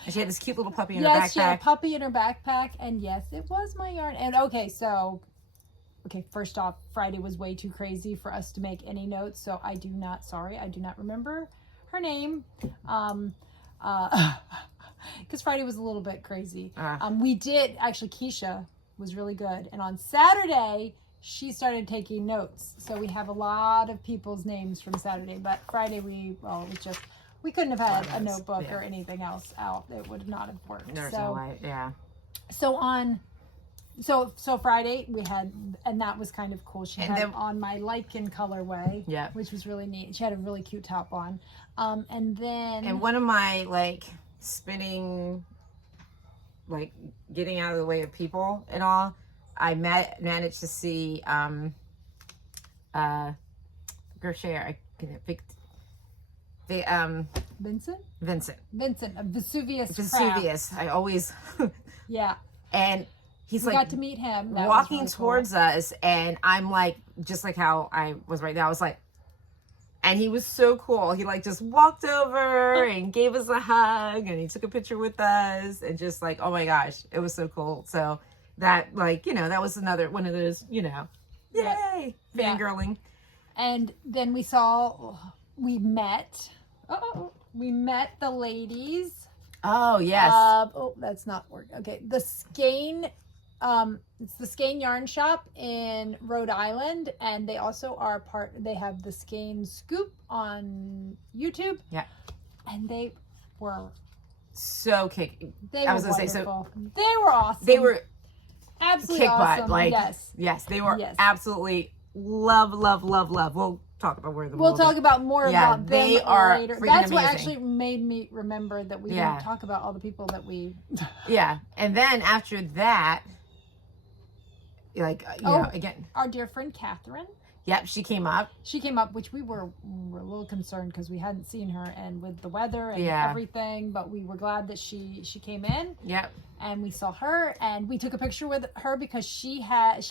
she had this cute little puppy in her backpack. Yes, she had a puppy in her backpack, and yes, it was my yarn. And first off, Friday was way too crazy for us to make any notes, so I do not remember her name. Because Friday was a little bit crazy. We did, actually, Kiesha was really good. And on Saturday, she started taking notes. So we have a lot of people's names from Saturday. But Friday, we couldn't have had a notebook or anything else out. It would not have worked. There's no way, yeah. So Friday we had, and that was kind of cool. She had on my lichen colorway, which was really neat. She had a really cute top on. And one of my like spinning, like getting out of the way of people and all, I managed to see crochet. Vincent of Vesuvius. Craft. I always and he's we like got to meet him. Walking towards us, and I'm like, just like how I was right now. I was like, and he was so cool. He like just walked over and gave us a hug, and he took a picture with us, and just like, oh my gosh, it was so cool. So that, like, that was another one of those, yay, fangirling. And then we met the ladies. Oh yes. That's not working. Okay, the Skein. It's the Skein Yarn Shop in Rhode Island, and they also are they have the Skein Scoop on YouTube. Yeah. And they were so kick. They I were was gonna wonderful. say so. They were awesome. They were absolutely kick awesome. butt. Like yes, they were absolutely love. We'll talk about where we'll talk about more about them they are later. amazing. That's what actually made me remember that we didn't talk about all the people that we. Yeah, and then after that. Like, again, our dear friend Catherine. Yep, she came up. Which we were a little concerned because we hadn't seen her, and with the weather and everything, but we were glad that she came in. Yep. And we saw her, and we took a picture with her because she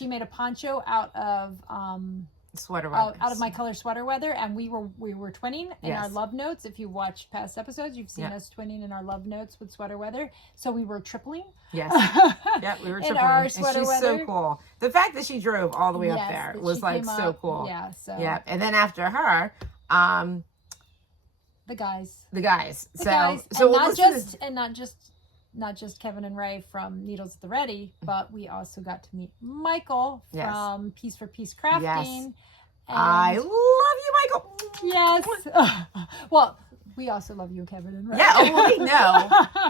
made a poncho out of sweater weather. Out of my color sweater weather, and we were twinning in our love notes. If you watched past episodes, you've seen us twinning in our love notes with sweater weather. So we were tripling. Yes. Yeah, we were tripling. In our and sweater she's weather. so cool. The fact that she drove all the way up there was like so cool. Yeah. So. Yeah, and then after her, the guys. So not just Kevin and Ray from Needles at the Ready, but we also got to meet Michael from Piece for Piece Crafting. Yes. I love you, Michael. Yes. Well, we also love you, Kevin and Ray. Yeah, well,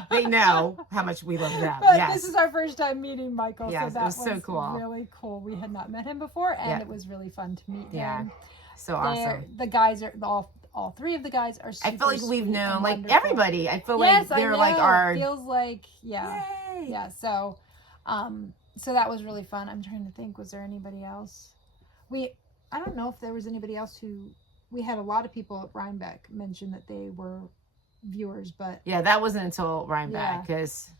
they know how much we love them. But yes. This is our first time meeting Michael. Yes, so that it was so cool. Really cool. We had not met him before, and it was really fun to meet him. So awesome. The guys are all three of the guys are super I feel like we've known like wonderful. everybody. I feel like they're like our feels like Yay. yeah. So that was really fun. I'm trying to think. Was there anybody else? I don't know if there was anybody else who. We had a lot of people at Rhinebeck mention that they were viewers, but that wasn't until Rhinebeck because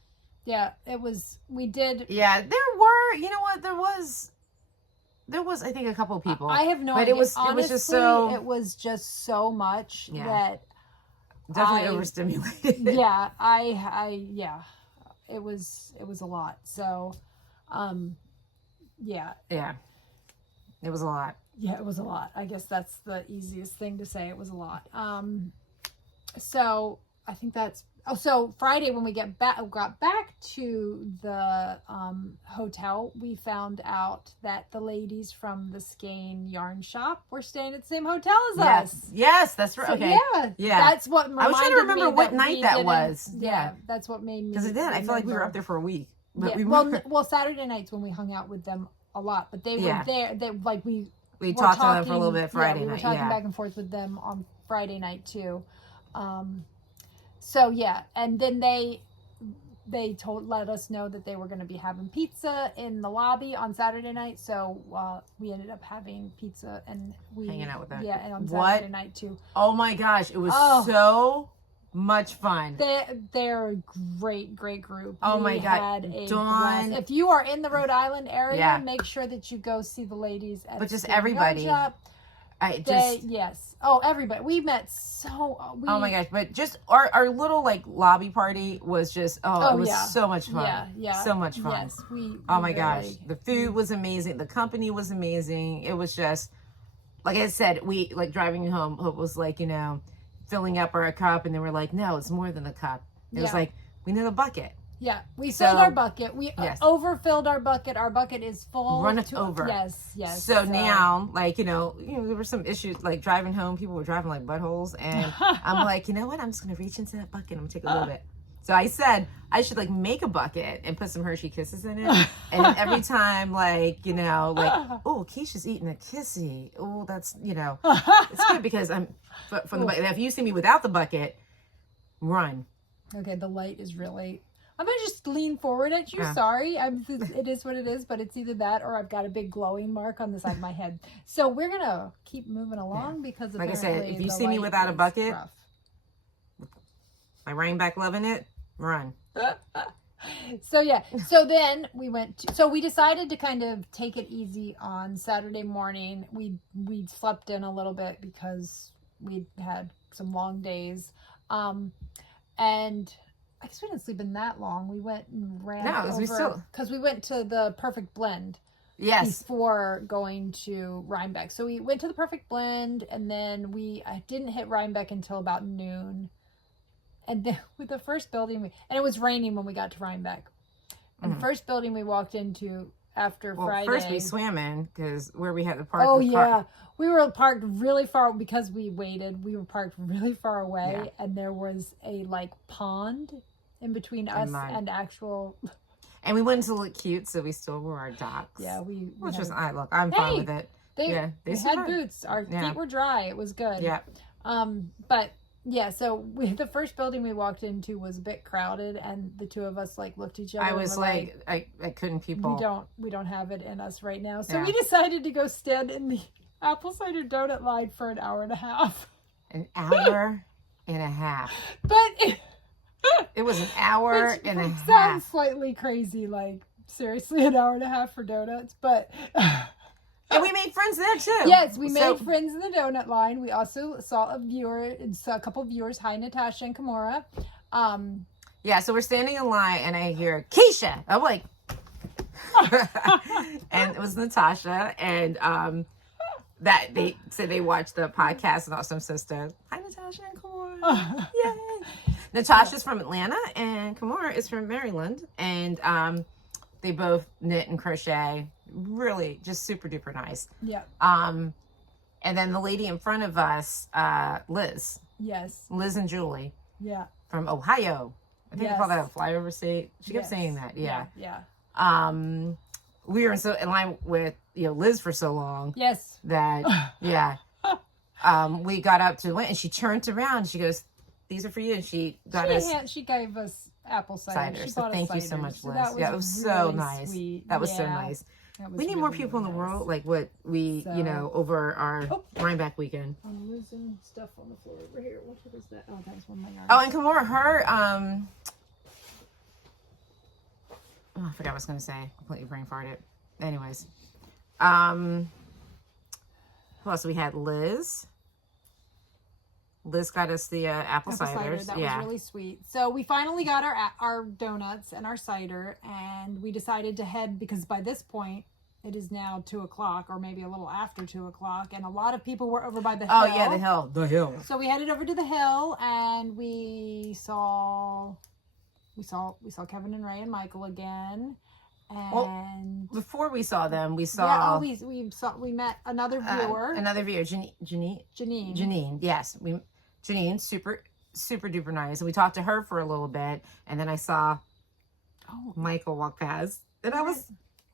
it was. We did. Yeah, there were. You know what? There was. I think a couple of people. I have no but idea. It was just so. It was just so much that definitely overstimulated. Yeah, it was a lot. So, yeah, it was a lot. Yeah, it was a lot. I guess that's the easiest thing to say. It was a lot. So I think that's. Oh, so Friday when we got back to the hotel, we found out that the ladies from the Skein yarn shop were staying at the same hotel as us. Yes, that's right. So, okay. Yeah. That's what I was trying to remember what night that was. Yeah. That's what made me. Because then I feel like we were up there for a week. But we well, Saturday nights when we hung out with them a lot, but they were there. They like we talked to them for a little bit Friday night. We were talking back and forth with them on Friday night too. So yeah, and then they let us know that they were going to be having pizza in the lobby on Saturday night. So we ended up having pizza and hanging out with them. Yeah, and on Saturday night too. Oh my gosh, it was so much fun. They're a great group. Oh my god, Dawn! If you are in the Rhode Island area, make sure that you go see the ladies at but just everybody. Shop. Yes. Oh, everybody. We met oh my gosh! But just our little like lobby party was just it was so much fun. Yeah, so much fun. Yes, oh my gosh, the food was amazing. The company was amazing. It was just like I said. We like driving home. Hope was like filling up our cup, and they were like, no, it's more than a cup. It was like, we need a bucket. Yeah, we filled our bucket. We overfilled our bucket. Our bucket is full. Run it over. Yes. So now, like, there were some issues, like driving home, people were driving like buttholes, and I'm like, you know what? I'm just going to reach into that bucket. I'm going to take a little bit. So I said I should like make a bucket and put some Hershey Kisses in it. And every time like, oh, Kiesha's eating a kissy. Oh, that's, it's good because I'm from the bucket. If you see me without the bucket, run. Okay, the light is really... I'm going to just lean forward at you. Sorry. It is what it is, but it's either that or I've got a big glowing mark on the side of my head. So we're going to keep moving along because like I said, if you see me without a bucket, my Rhinebeck loving it, run. So yeah, so then we decided to kind of take it easy on Saturday morning. We slept in a little bit because we had some long days. And I guess we didn't sleep in that long. We went and ran over because we went to the Perfect Blend. Yes. Before going to Rhinebeck. So we went to the Perfect Blend and then I didn't hit Rhinebeck until about noon. And then with the first building, and it was raining when we got to Rhinebeck. And the first building we walked into after Friday. First we swam in because where we had the park. Oh yeah, we were parked really far because we waited. We were parked really far away, and there was a like pond in between us and actual. And we wanted to look cute, so we still wore our docks. Yeah, I'm fine with it. They had boots. Our feet were dry. It was good. Yeah. But. Yeah, so the first building we walked into was a bit crowded, and the two of us like looked at each other. I was like, I couldn't people. We don't have it in us right now. So we decided to go stand in the apple cider donut line for an hour and a half. An hour and a half. But it was an hour and a half. Sounds slightly crazy, like seriously, an hour and a half for donuts, but. And we made friends there too. Yes, we made friends in the donut line. We also saw a couple of viewers. Hi, Natasha and Kimura. Yeah, so we're standing in line and I hear Kiesha. I'm like, and it was Natasha, and that they said they watched the podcast and Awesome Sister. Hi, Natasha and Kimura. Yay! Natasha's from Atlanta and Kimura is from Maryland, and they both knit and crochet. Really just super duper nice. Yeah. And then the lady in front of us, Liz. Yes. Liz and Julie. Yeah. From Ohio. I think they call that a flyover state. She kept saying that. Yeah. We were in line with Liz for so long. Yes. That we got up to and she turned around and she goes, "These are for you." And she gave us apple cider. So thank you so much, Liz. It was so nice. Sweet. That was so nice. We need more people in the world like what we, over our Rhinebeck weekend. I'm losing stuff on the floor over here. What was that? Oh, that was one of my yarn. Oh, and Kimura, I forgot what I was going to say. Completely brain farted. Anyways. Who else? We had Liz. Liz got us the apple ciders. That was really sweet. So we finally got our donuts and our cider, and we decided to head because by this point it is now 2:00 or maybe a little after 2:00, and a lot of people were over by the hill. Oh yeah, the hill. So we headed over to the hill, and we we saw Kevin and Ray and Michael again. And Well, before we saw them, we saw we met another viewer. Janine. Yes, Janine, super duper nice. And we talked to her for a little bit, and then I saw Michael walk past, and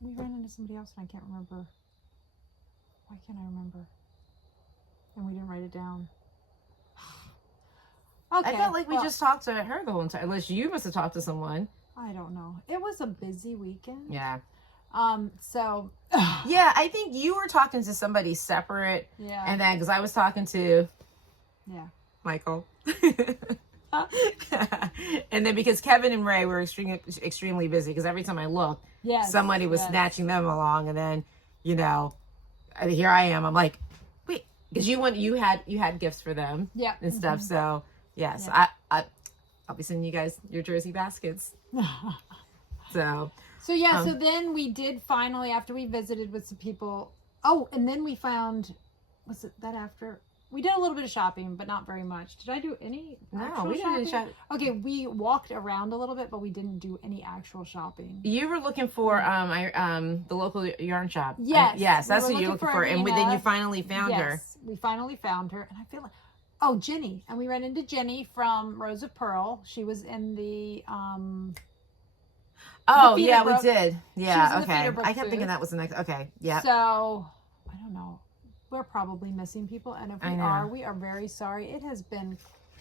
we ran into somebody else, and I can't remember. Why can't I remember? And we didn't write it down. Okay, I felt like we just talked to her the whole time. Unless you must have talked to someone. I don't know. It was a busy weekend. Yeah. So. Yeah, I think you were talking to somebody separate. Yeah. And then, because I was talking to. Yeah. Michael. And then because Kevin and Ray were extremely busy, because every time I looked, somebody was snatching them along, and then, you know, here I am. I'm like, wait, because you had gifts for them, and stuff. So yes, I'll be sending you guys your jersey baskets. So yeah, so then we did finally, after we visited with some people. Oh, and then we found, was it that after? We did a little bit of shopping, but not very much. Did I do any actual we didn't shop. Okay, we walked around a little bit, but we didn't do any actual shopping. You were looking for the local yarn shop. Yes. Yes, that's what you're looking for. And then you finally found her. Yes, we finally found her. And I feel like, Jenny. And we ran into Jenny from Rose of Purl. She was in the... we did. Yeah, okay. I kept thinking that was the next... Okay, yeah. So, I don't know. We're probably missing people, and if we are very sorry. It has been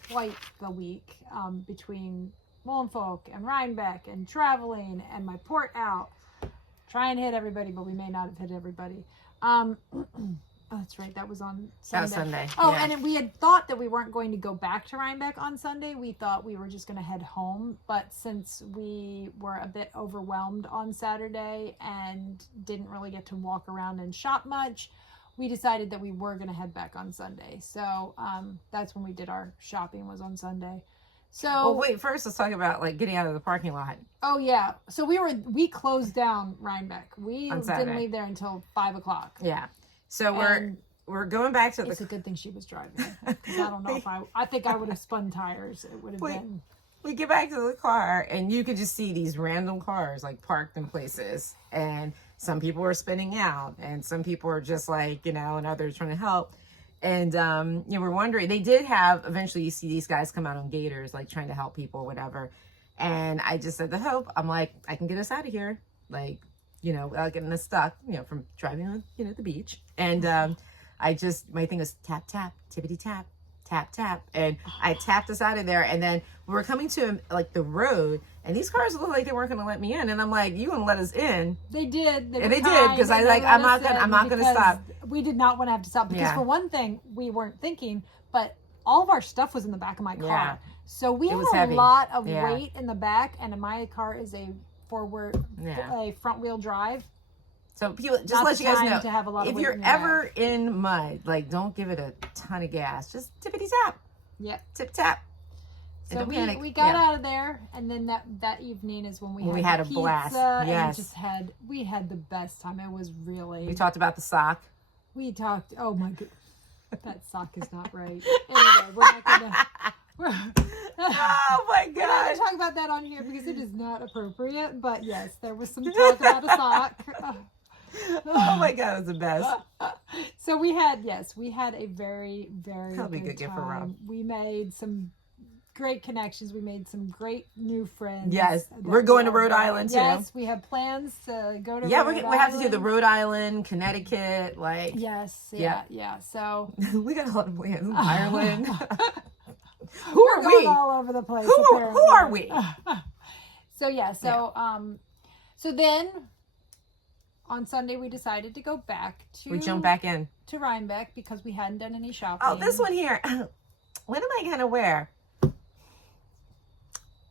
quite the week between Molenfolk and Rhinebeck and traveling and my port out. Try and hit everybody, but we may not have hit everybody. That's right. That was on Sunday. That was Sunday. And we had thought that we weren't going to go back to Rhinebeck on Sunday. We thought we were just going to head home. But since we were a bit overwhelmed on Saturday and didn't really get to walk around and shop much, we decided that we were going to head back on Sunday. So that's when we did our shopping, was on Sunday. So well, wait, first let's talk about like getting out of the parking lot. Oh yeah. So we closed down Rhinebeck. We didn't leave there until 5:00. Yeah. So we're going back to It's a good thing she was driving. 'Cause I don't know if I think I would have spun tires. It would have been. We get back to the car, and you could just see these random cars like parked in places, and some people are spinning out, and some people are just like, and others trying to help. And we're wondering, they did have, eventually you see these guys come out on gators, like trying to help people, whatever. And I just said to Hope, I'm like, I can get us out of here, like, without getting us stuck, from driving on, the beach. And my thing was tap, tap, tippity tap, tap, tap. And I tapped us out of there. And then we were coming to like the road, and these cars looked like they weren't going to let me in. And I'm like, you wouldn't let us in. They did. They did, because I like, I'm not going to stop. We did not want to have to stop because for one thing, we weren't thinking, but all of our stuff was in the back of my car. Yeah. So we had a heavy. lot of weight in the back, and my car is a front wheel drive. So people, just let you guys know, if you're ever in mud, like, don't give it a ton of gas. Just tippity tap. Yep. Tip tap. So we got out of there, and then that evening is when we had a pizza, blast. Yes. And we had the best time. It was really. We talked about the sock. We talked. Oh my god, that sock is not right. Anyway, we're not gonna. Oh my god! We're not gonna talk about that on here because it is not appropriate. But yes, there was some talk about a sock. Oh my god, it was the best. So we had a very, very good gift for time. Rob. We made some great connections. We made some great new friends. Yes, we're going to Rhode Island too. Yes, we have plans to go to. Yeah, we have to do the Rhode Island, Connecticut, like. Yes. Yeah. So we got a lot of plans. Ireland. Who are we? All over the place. Who are we? So then. On Sunday, we decided to go back to... We jumped back in. To Rhinebeck because we hadn't done any shopping. Oh, this one here. What am I going to wear?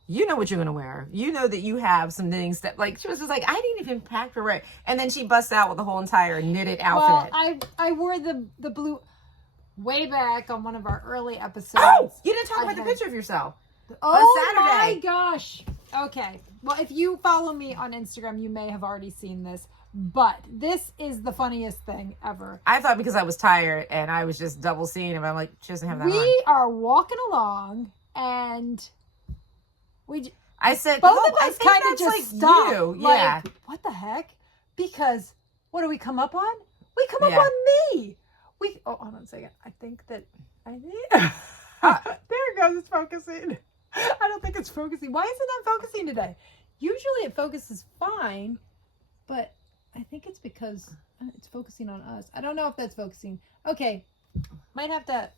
You know what you're going to wear. You know that you have some things that... Like, she was just like, I didn't even pack for it. And then she busts out with the whole entire knitted outfit. Well, I wore the blue... Way back on one of our early episodes. Oh! You didn't talk about the picture of yourself. Oh, my gosh. Okay. Well, if you follow me on Instagram, you may have already seen this. But this is the funniest thing ever. I thought because I was tired and I was just double seeing him, I'm like, she doesn't have that on. We are walking along and I said, both "Oh, of I us think kind of that's just like stopped. you." Like, Yeah. what the heck? Because what do we come up on? We come up Yeah. on me. Oh, hold on a second. I think there it goes. It's focusing. I don't think it's focusing. Why is it not focusing today? Usually it focuses fine, but I think it's because it's focusing on us. I don't know if that's focusing. Okay. Might have to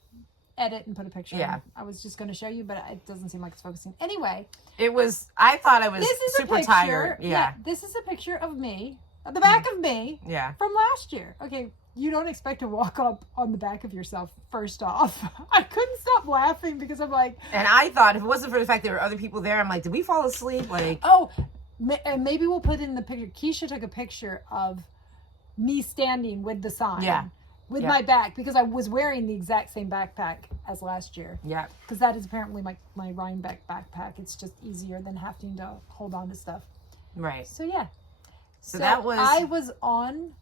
edit and put a picture. Yeah. I was just going to show you, but it doesn't seem like it's focusing. Anyway. I thought I was This is super a picture. tired. Yeah. This is a picture of me, the back of me. Yeah. From last year. Okay. You don't expect to walk up on the back of yourself, first off. I couldn't stop laughing because I'm like... And I thought if it wasn't for the fact there were other people there, I'm like, did we fall asleep? Like... Oh, and maybe we'll put it in the picture. Kiesha took a picture of me standing with the sign. Yeah. With my back, because I was wearing the exact same backpack as last year. Yeah. Because that is apparently my Rhinebeck backpack. It's just easier than having to hold on to stuff. Right. So, yeah. So that was... I was on...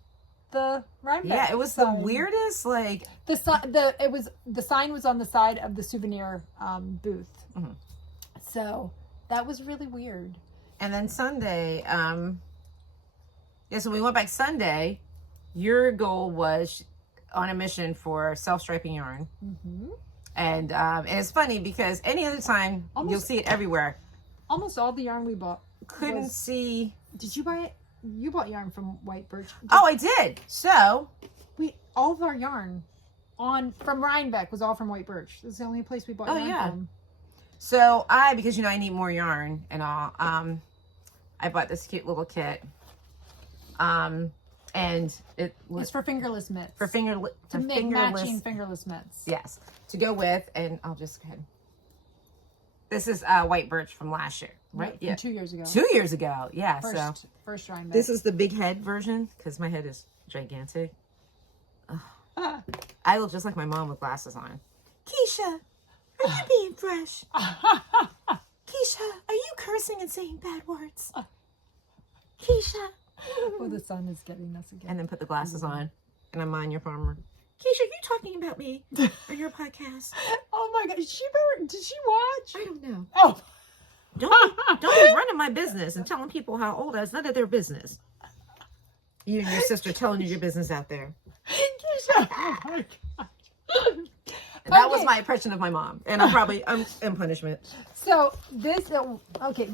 the Rhinebeck. Yeah, it was sign. the weirdest, like... The sign was on the side of the souvenir booth. Mm-hmm. So that was really weird. And then Sunday, so we went back Sunday. Your goal was on a mission for self-striping yarn. Mm-hmm. And it's funny because any other time, you'll see it everywhere. Almost all the yarn we bought. Couldn't see... Did you buy it? You bought yarn from White Birch. Oh, I did. So... all of our yarn from Rhinebeck was all from White Birch. This is the only place we bought yarn from. So because I need more yarn and all, I bought this cute little kit. And it was it's for fingerless mitts. To make matching fingerless mitts. Yes. To go with, and I'll just go ahead. This is White Birch from last year, right? Yeah. 2 years ago. 2 years ago. Yeah. First Rhinebeck. This is the big head version because my head is gigantic. I look just like my mom with glasses on. Kiesha, are you being fresh? Kiesha, are you cursing and saying bad words? Kiesha. Oh, the sun is getting us again. And then put the glasses on, and I'm on your farmer. Kiesha, are you talking about me or your podcast? Oh my God, did she watch? I don't know. Oh, Don't be running my business and telling people how old I was. None of their business. You and your sister telling your business out there. Kiesha. Oh my God. That was my impression of my mom, and I'm in punishment. So this, okay,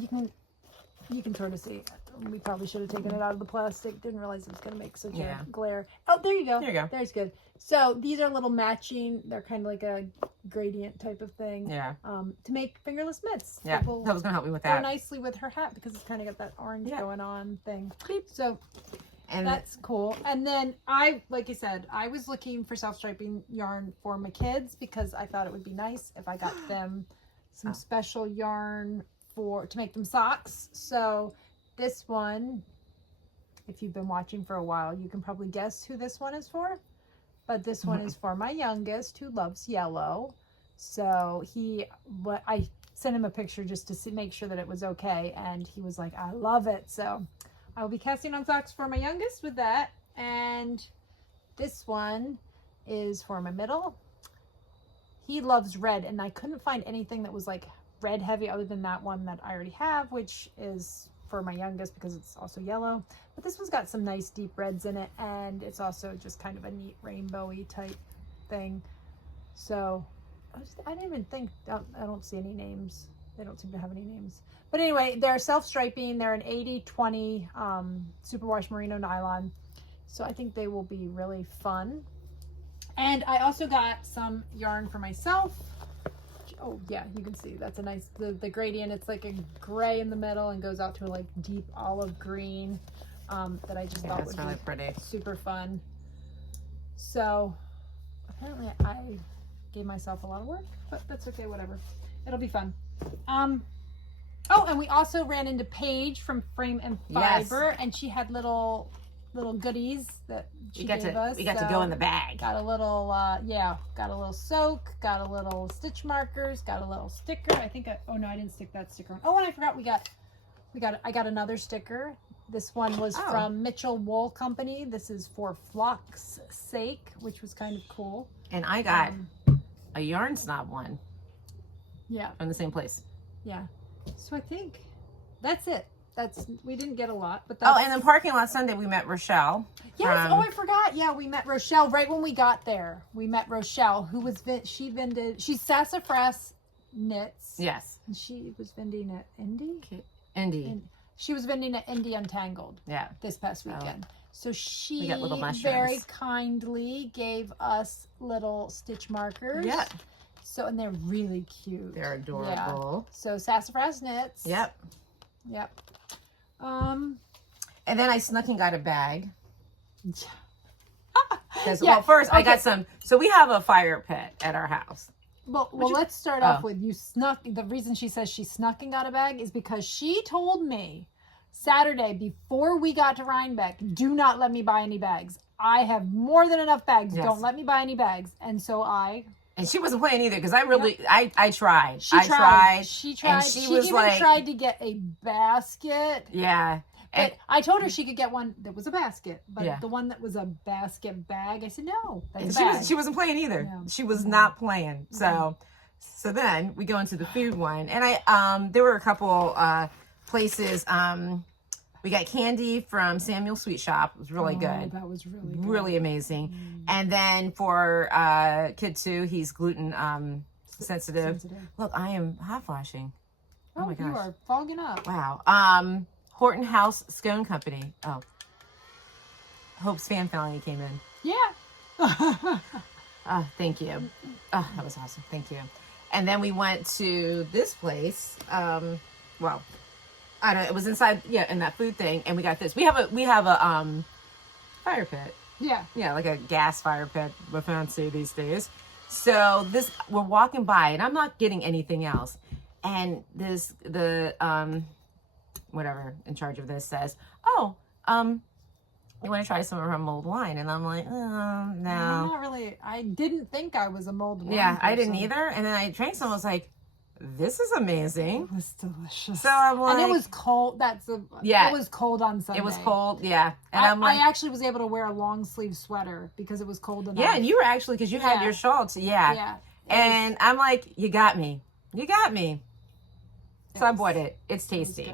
you can sort of see. We probably should have taken it out of the plastic. Didn't realize it was going to make such a glare. Oh, there you go. There you go. There's good. So these are little matching. They're kind of like a gradient type of thing. Yeah. To make fingerless mitts. Yeah. That was going to help me with that. Go nicely with her hat because it's kind of got that orange going on thing. So and that's cool. And then like I said, I was looking for self-striping yarn for my kids because I thought it would be nice if I got them some special yarn to make them socks. So this one, if you've been watching for a while, you can probably guess who this one is for. But this one is for my youngest who loves yellow. So I sent him a picture just to make sure that it was okay. And he was like, I love it. So I will be casting on socks for my youngest with that. And this one is for my middle. He loves red. And I couldn't find anything that was like red heavy other than that one that I already have, which is for my youngest because it's also yellow. But this one's got some nice deep reds in it, and it's also just kind of a neat rainbowy type thing. So I didn't even think, I don't see any names. They don't seem to have any names. But anyway, they're self-striping. They're an 80-20 superwash merino nylon. So I think they will be really fun. And I also got some yarn for myself. Oh yeah, you can see that's a nice, the gradient, it's like a gray in the middle and goes out to a like deep olive green that I just thought would really be pretty. Super fun. So apparently I gave myself a lot of work, but that's okay, whatever. It'll be fun. Oh, and we also ran into Paige from Frame and Fiber, and she had little goodies that she gave us. We got to go in the bag. Got a little, got a little soak, got a little stitch markers, got a little sticker. I think oh no, I didn't stick that sticker on. Oh, and I forgot I got another sticker. This one was from Mitchell Wool Company. This is for Flock's Sake, which was kind of cool. And I got a Yarn Snob one. Yeah. From the same place. Yeah. So I think that's it. We didn't get a lot, but Oh, and then parking lot Sunday we met Rochelle. Yes. Oh, I forgot. Yeah, we met Rochelle right when we got there. We met Rochelle, who was she's Sassafras Knits. Yes. And she was vending at Indy. She was vending at Indy Untangled. Yeah. This past weekend. So she got little mushrooms. very kindly gave us little stitch markers. Yeah. So, and they're really cute. They're adorable. Yeah. So Sassafras Knits. Yep. And then I snuck and got a bag. Because Yeah, well, first I okay. got some. So we have a fire pit at our house. Well, let's start off with you snuck. The reason she says she snuck and got a bag is because she told me Saturday before we got to Rhinebeck, do not let me buy any bags. I have more than enough bags. Yes. Don't let me buy any bags. And so And she wasn't playing either because I really, I tried. She tried. She was even like, tried to get a basket. Yeah. But I told her she could get one that was a basket, but Yeah. the one that was a basket bag, I said no. That's And a bag. she wasn't playing either. No. She was not playing. So then we go into the food one, and there were a couple places. We got candy from Samuel's Sweet Shop. It was really good. That was really good. Really amazing. And then for kid 2, he's gluten sensitive. Look, I am hot flashing. Oh my gosh. You are fogging up. Wow. Horton House Scone Company. Oh. Hope's fan finally came in. Yeah. Thank you. Oh, that was awesome. Thank you. And then we went to this place. Well, I don't know. It was inside, in that food thing. And we got this. We have a fire pit. Yeah. Yeah, like a gas fire pit. We're fancy these days. So we're walking by, and I'm not getting anything else. And whatever in charge of this says, "Oh, you want to try some of our mulled wine?" And I'm like, "Oh, no." I'm not really. I didn't think I was a mulled wine. Yeah, I didn't person. either. And then I drank some. I was like, "This is amazing." It was delicious. So I'm like, and it was cold. It was cold on Sunday. It was cold. Yeah, and I actually was able to wear a long sleeve sweater because it was cold enough. Yeah, and you were actually because you had your shawl. Yeah. And I'm like, "You got me. You got me." So I bought it. It's tasty.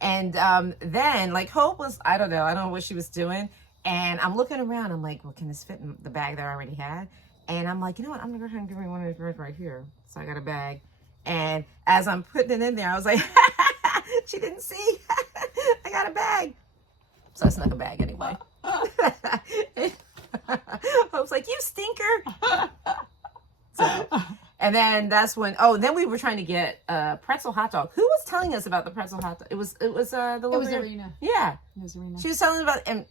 And then, like, Hope was, I don't know what she was doing. And I'm looking around. I'm like, well, can this fit in the bag that I already had? And I'm like, you know what? I'm going to go ahead and give me one of these right here. So I got a bag. And as I'm putting it in there, I was like, she didn't see. I got a bag. So I snuck a bag anyway. Hope's like, you stinker. So... And then that's when, then we were trying to get a pretzel hot dog. Who was telling us about the pretzel hot dog? It was Arena. Yeah. It was Arena. She was telling us about, and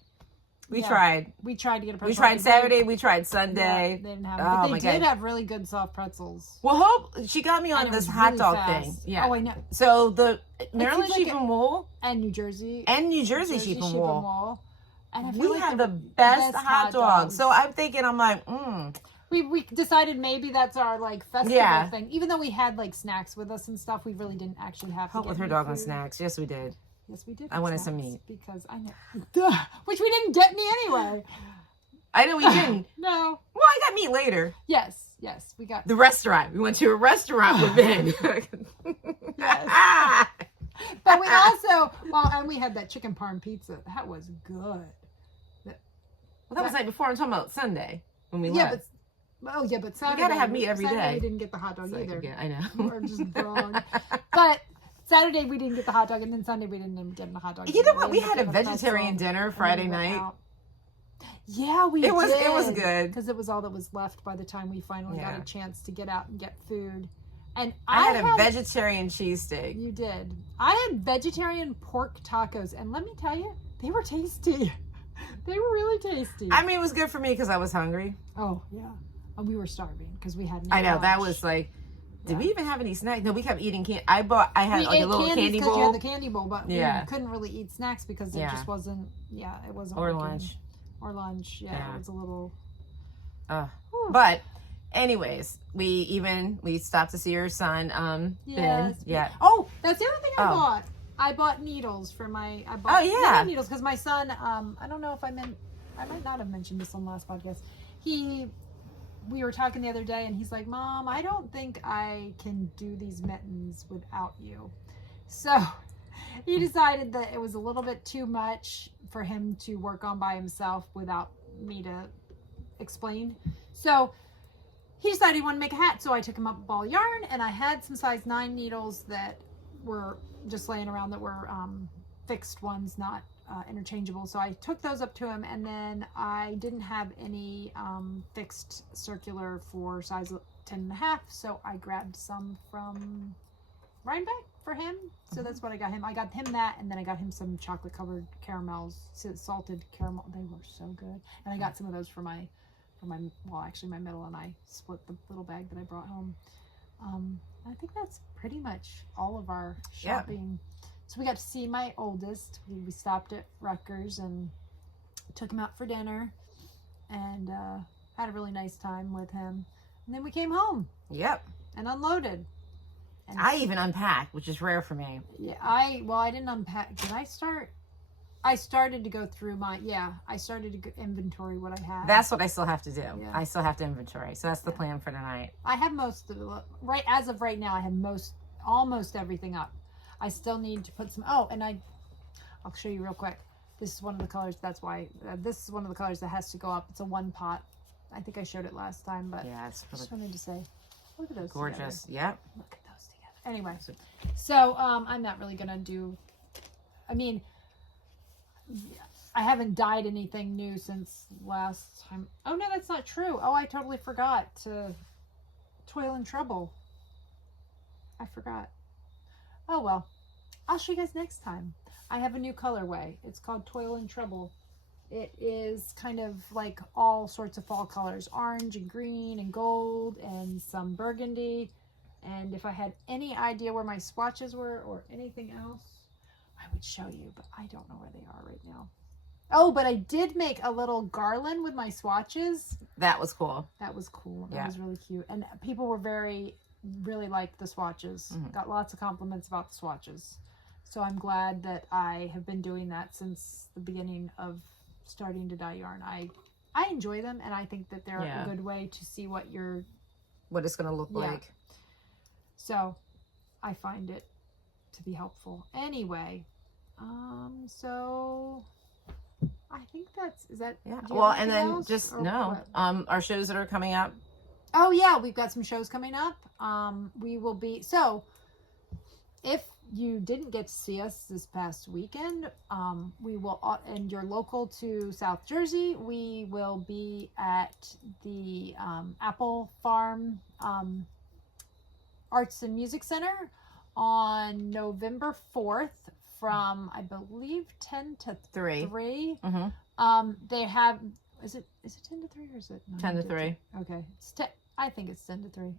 we tried. We tried to get a pretzel. We tried Saturday, we tried Sunday. Yeah, they didn't have it. But they did have really good soft pretzels. Well, Hope, she got me on this hot dog thing. Yeah. Oh, I know. So the Maryland Sheep and Wool. And New Jersey. Sheep and Wool. And we had the best hot dogs. So I'm thinking, I'm like, We decided maybe that's our like festival thing. Even though we had like snacks with us and stuff, we really didn't actually have to Hope with her dog on snacks. Yes, we did. Yes, we did. I wanted some meat. Because I know. Which we didn't get any anyway. I know we didn't. No. Well, I got meat later. Yes, we got the restaurant. We went to a restaurant with Ben. Yes. But we also, and we had that chicken parm pizza. That was good. Well, that was night before. I'm talking about Sunday when we left. But Saturday. You gotta have meat every day. We didn't get the hot dog either. Yeah, I know. We're just wrong. But Saturday we didn't get the hot dog, and then Sunday we didn't even get the hot dog. You know what? We had a vegetarian dinner Friday night. Yeah, we did. It was good because it was all that was left by the time we finally got a chance to get out and get food. And I had a vegetarian cheesesteak. You did. I had vegetarian pork tacos, and let me tell you, they were tasty. They were really tasty. I mean, it was good for me because I was hungry. Oh yeah. And we were starving because we had no I know, lunch. that was like, did we even have any snacks? No, we kept eating candy. I had like a little candy bowl. You had the candy bowl, but we couldn't really eat snacks because it just wasn't, it wasn't Or working. lunch. Or lunch, it was a little. But anyways, we stopped to see your son, Ben. Yeah. Oh, that's the other thing I bought. I bought needles for my, needles because my son, I don't know if I might not have mentioned this on the last podcast. We were talking the other day and he's like, Mom, I don't think I can do these mittens without you. So he decided that it was a little bit too much for him to work on by himself without me to explain. So he decided he wanted to make a hat. So I took him up a ball of yarn, and I had some size 9 needles that were just laying around that were fixed ones, not interchangeable. So I took those up to him, and then I didn't have any fixed circular for size 10.5, so I grabbed some from Rhinebeck for him. So that's what I got him. I got him that, and then I got him some chocolate covered caramels, salted caramel. They were so good. And I got some of those for my well, actually my middle and I split the little bag that I brought home. I think that's pretty much all of our shopping. So we got to see my oldest. We stopped at Rutgers and took him out for dinner, and had a really nice time with him. And then we came home. Yep. And unloaded. And I even unpacked, which is rare for me. Yeah, I didn't unpack. Did I start? I started to go through I started to inventory what I had. That's what I still have to do. Yeah. I still have to inventory. So that's the plan for tonight. I have most of it. Right as of right now, I have almost everything up. I still need to put some, and I'll show you real quick. This is one of the colors. That's why, this is one of the colors that has to go up. It's a 1-pot. I think I showed it last time, but yeah, it's really just wanted to say, look at those gorgeous. together. Yep. Look at those together. Anyway, so I'm not really going to do, I haven't dyed anything new since last time. Oh, no, that's not true. Oh, I totally forgot to Toil and Trouble. I forgot. Oh, well, I'll show you guys next time. I have a new colorway. It's called Toil and Trouble. It is kind of like all sorts of fall colors, orange and green and gold and some burgundy. And if I had any idea where my swatches were or anything else, I would show you, but I don't know where they are right now. Oh, but I did make a little garland with my swatches. That was cool. That was cool. That Yeah. was really cute. And people were really liked the swatches. Got lots of compliments about the swatches. So I'm glad that I have been doing that since the beginning of starting to dye yarn. I enjoy them, and I think that they're a good way to see what it's going to look like. So I find it to be helpful. Anyway, so I think is that Well, and then else, just what? our shows that are coming up. Oh yeah, we've got some shows coming up. We will be, so if you didn't get to see us this past weekend, we will, and you're local to South Jersey, we will be at the Appel Farm Arts and Music Center on November 4th from, I believe, 10 to 3. Mm-hmm. They have, is it 10 to 3 or is it 10 to 3? Okay. I think it's 10 to 3.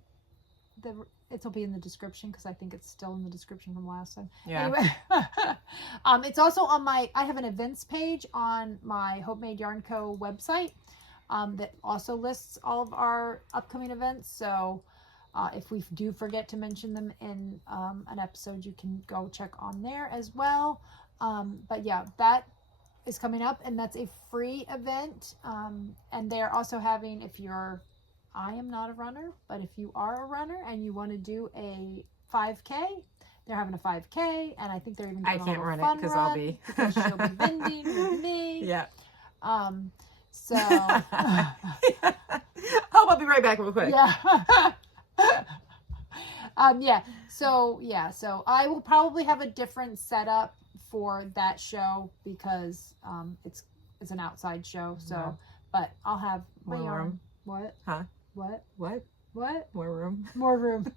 It'll be in the description because I think it's still in the description from last time. Yeah. Anyway, it's also on I have an events page on my Hope Made Yarn Co. website that also lists all of our upcoming events. So if we do forget to mention them in an episode, you can go check on there as well. But yeah, that is coming up, and that's a free event. And they're also having, I am not a runner, but if you are a runner and you want to do a 5K, they're having a 5K, and I think they're even doing I can't run it because I'll be because she'll be vending with me. Yeah. So Hope I'll be right back real quick. Yeah. So I will probably have a different setup for that show because it's an outside show. So, but I'll have my More yarn. room. What? Huh? What? What? More room. More room.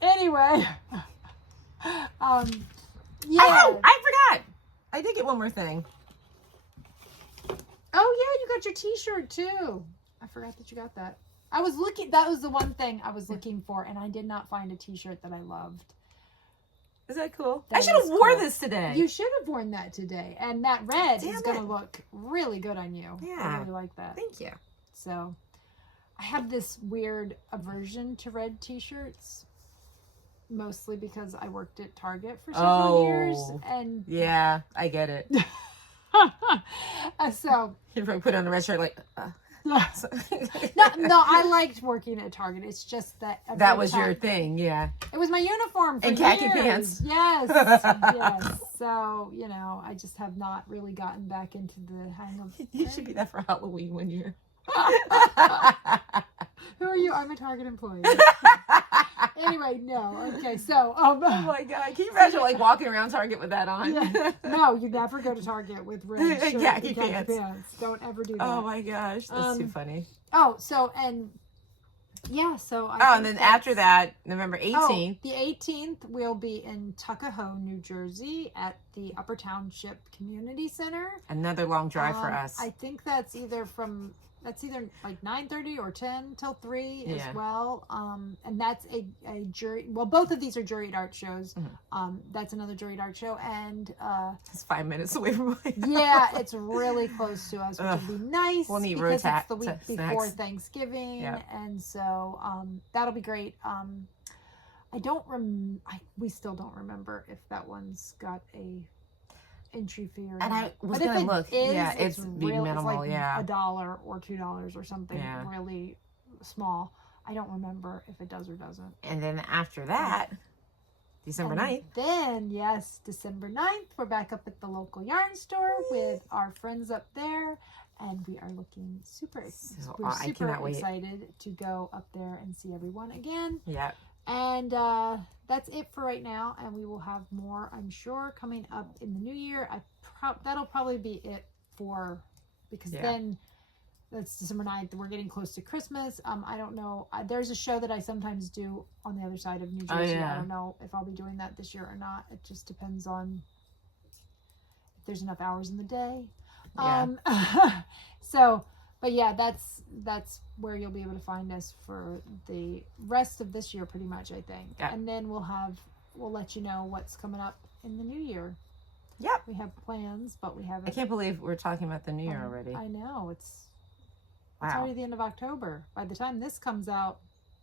Anyway. Oh, I forgot. I did get one more thing. Oh yeah, you got your t-shirt too. I forgot that you got that. That was the one thing I was looking for, and I did not find a t-shirt that I loved. Is that cool? That I should have is wore cool. this today. You should have worn that today. And that red Damn is going to it. look really good on you. Yeah. I really like that. Thank you. So, I have this weird aversion to red t-shirts. Mostly because I worked at Target for several years. And yeah, I get it. so You probably put on a red shirt like, Yes. No, I liked working at Target. It's just that that was your thing, yeah. It was my uniform for and khaki years. pants. Yes, yes. So I just have not really gotten back into the hang of. You should be that for Halloween one year. Who are you? I'm a Target employee. Anyway, no. Okay, so oh my God, can you imagine like walking around Target with that on? Yeah. No, you never go to Target with red shirt khaki and pants. Don't ever do that. Oh my gosh, that's too funny. Oh, so and yeah, so and then after that, November 18th. The 18th, we'll be in Tuckahoe, New Jersey at the Upper Township Community Center. Another long drive for us. I think that's either like 9:30 or 10 till 3 as well. And that's a jury. Well, both of these are juried art shows. Mm-hmm. That's another juried art show, and it's 5 minutes away from my house. Yeah, it's really close to us, which would be nice. We'll need because it's the week before snacks. Thanksgiving, and so that'll be great. We still don't remember if that one's got a entry fee or and not. I was gonna look. It's really minimal. It's like $1 or $2 or something really small. I don't remember if it does or doesn't. And then after that, December 9th. Then December 9th, we're back up at the local yarn store with our friends up there, and we are looking super excited to go up there and see everyone again. Yeah. And that's it for right now, and we will have more, I'm sure, coming up in the new year. That'll probably be it because then that's December 9th. We're getting close to Christmas. I don't know. There's a show that I sometimes do on the other side of New Jersey. I don't know if I'll be doing that this year or not. It just depends on if there's enough hours in the day. But yeah, that's where you'll be able to find us for the rest of this year, pretty much, I think. Yeah. And then we'll let you know what's coming up in the new year. Yep. We have plans, but we haven't. I can't believe we're talking about the new year already. I know. It's already the end of October. By the time this comes out,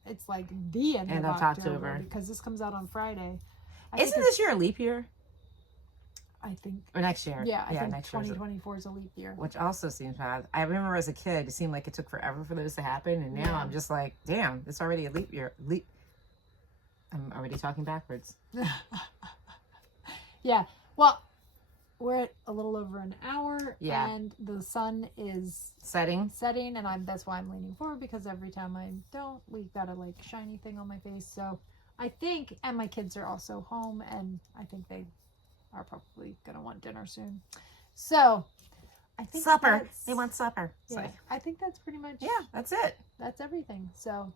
it's like the end of October because this comes out on Friday. Isn't this year a leap year? I think. Or next year. Yeah, I think 2024 is a leap year. Which also seems bad. I remember as a kid, it seemed like it took forever for those to happen. And now I'm just like, damn, it's already a leap year. I'm already talking backwards. Yeah. Well, we're at a little over an hour. Yeah. And the sun is setting. And that's why I'm leaning forward, because every time I don't, we've got a like shiny thing on my face. So I think, and my kids are also home, and I think they are probably gonna want dinner soon. So I think supper. They want supper. Yeah, I think that's pretty much. Yeah, that's it. That's everything. So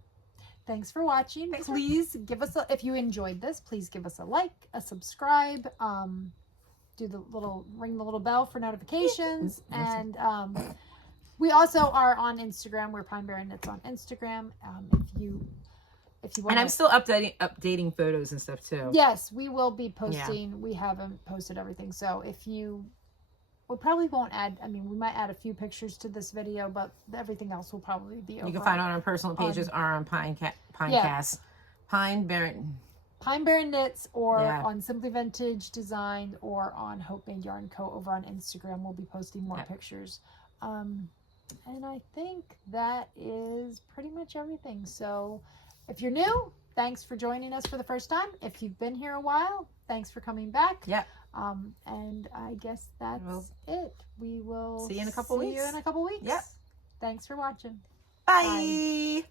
thanks for watching. Please give us if you enjoyed this, please give us a like, a subscribe, ring the little bell for notifications, and we also are on Instagram. We're Pine Barren Knits on Instagram. If you want, and I'm still updating photos and stuff too. Yes, we will be posting. Yeah. We haven't posted everything, so we probably won't add. I mean, we might add a few pictures to this video, but everything else will probably be over. You can find it on our personal pages or on Pine Barren Knits, or on Simply Vintage Designs, or on Hope Made Yarn Co. over on Instagram. We'll be posting more pictures. And I think that is pretty much everything. So if you're new, thanks for joining us for the first time. If you've been here a while, thanks for coming back. Yeah. And I guess that's it. We will see you in a couple weeks. Yep. Thanks for watching. Bye. Bye.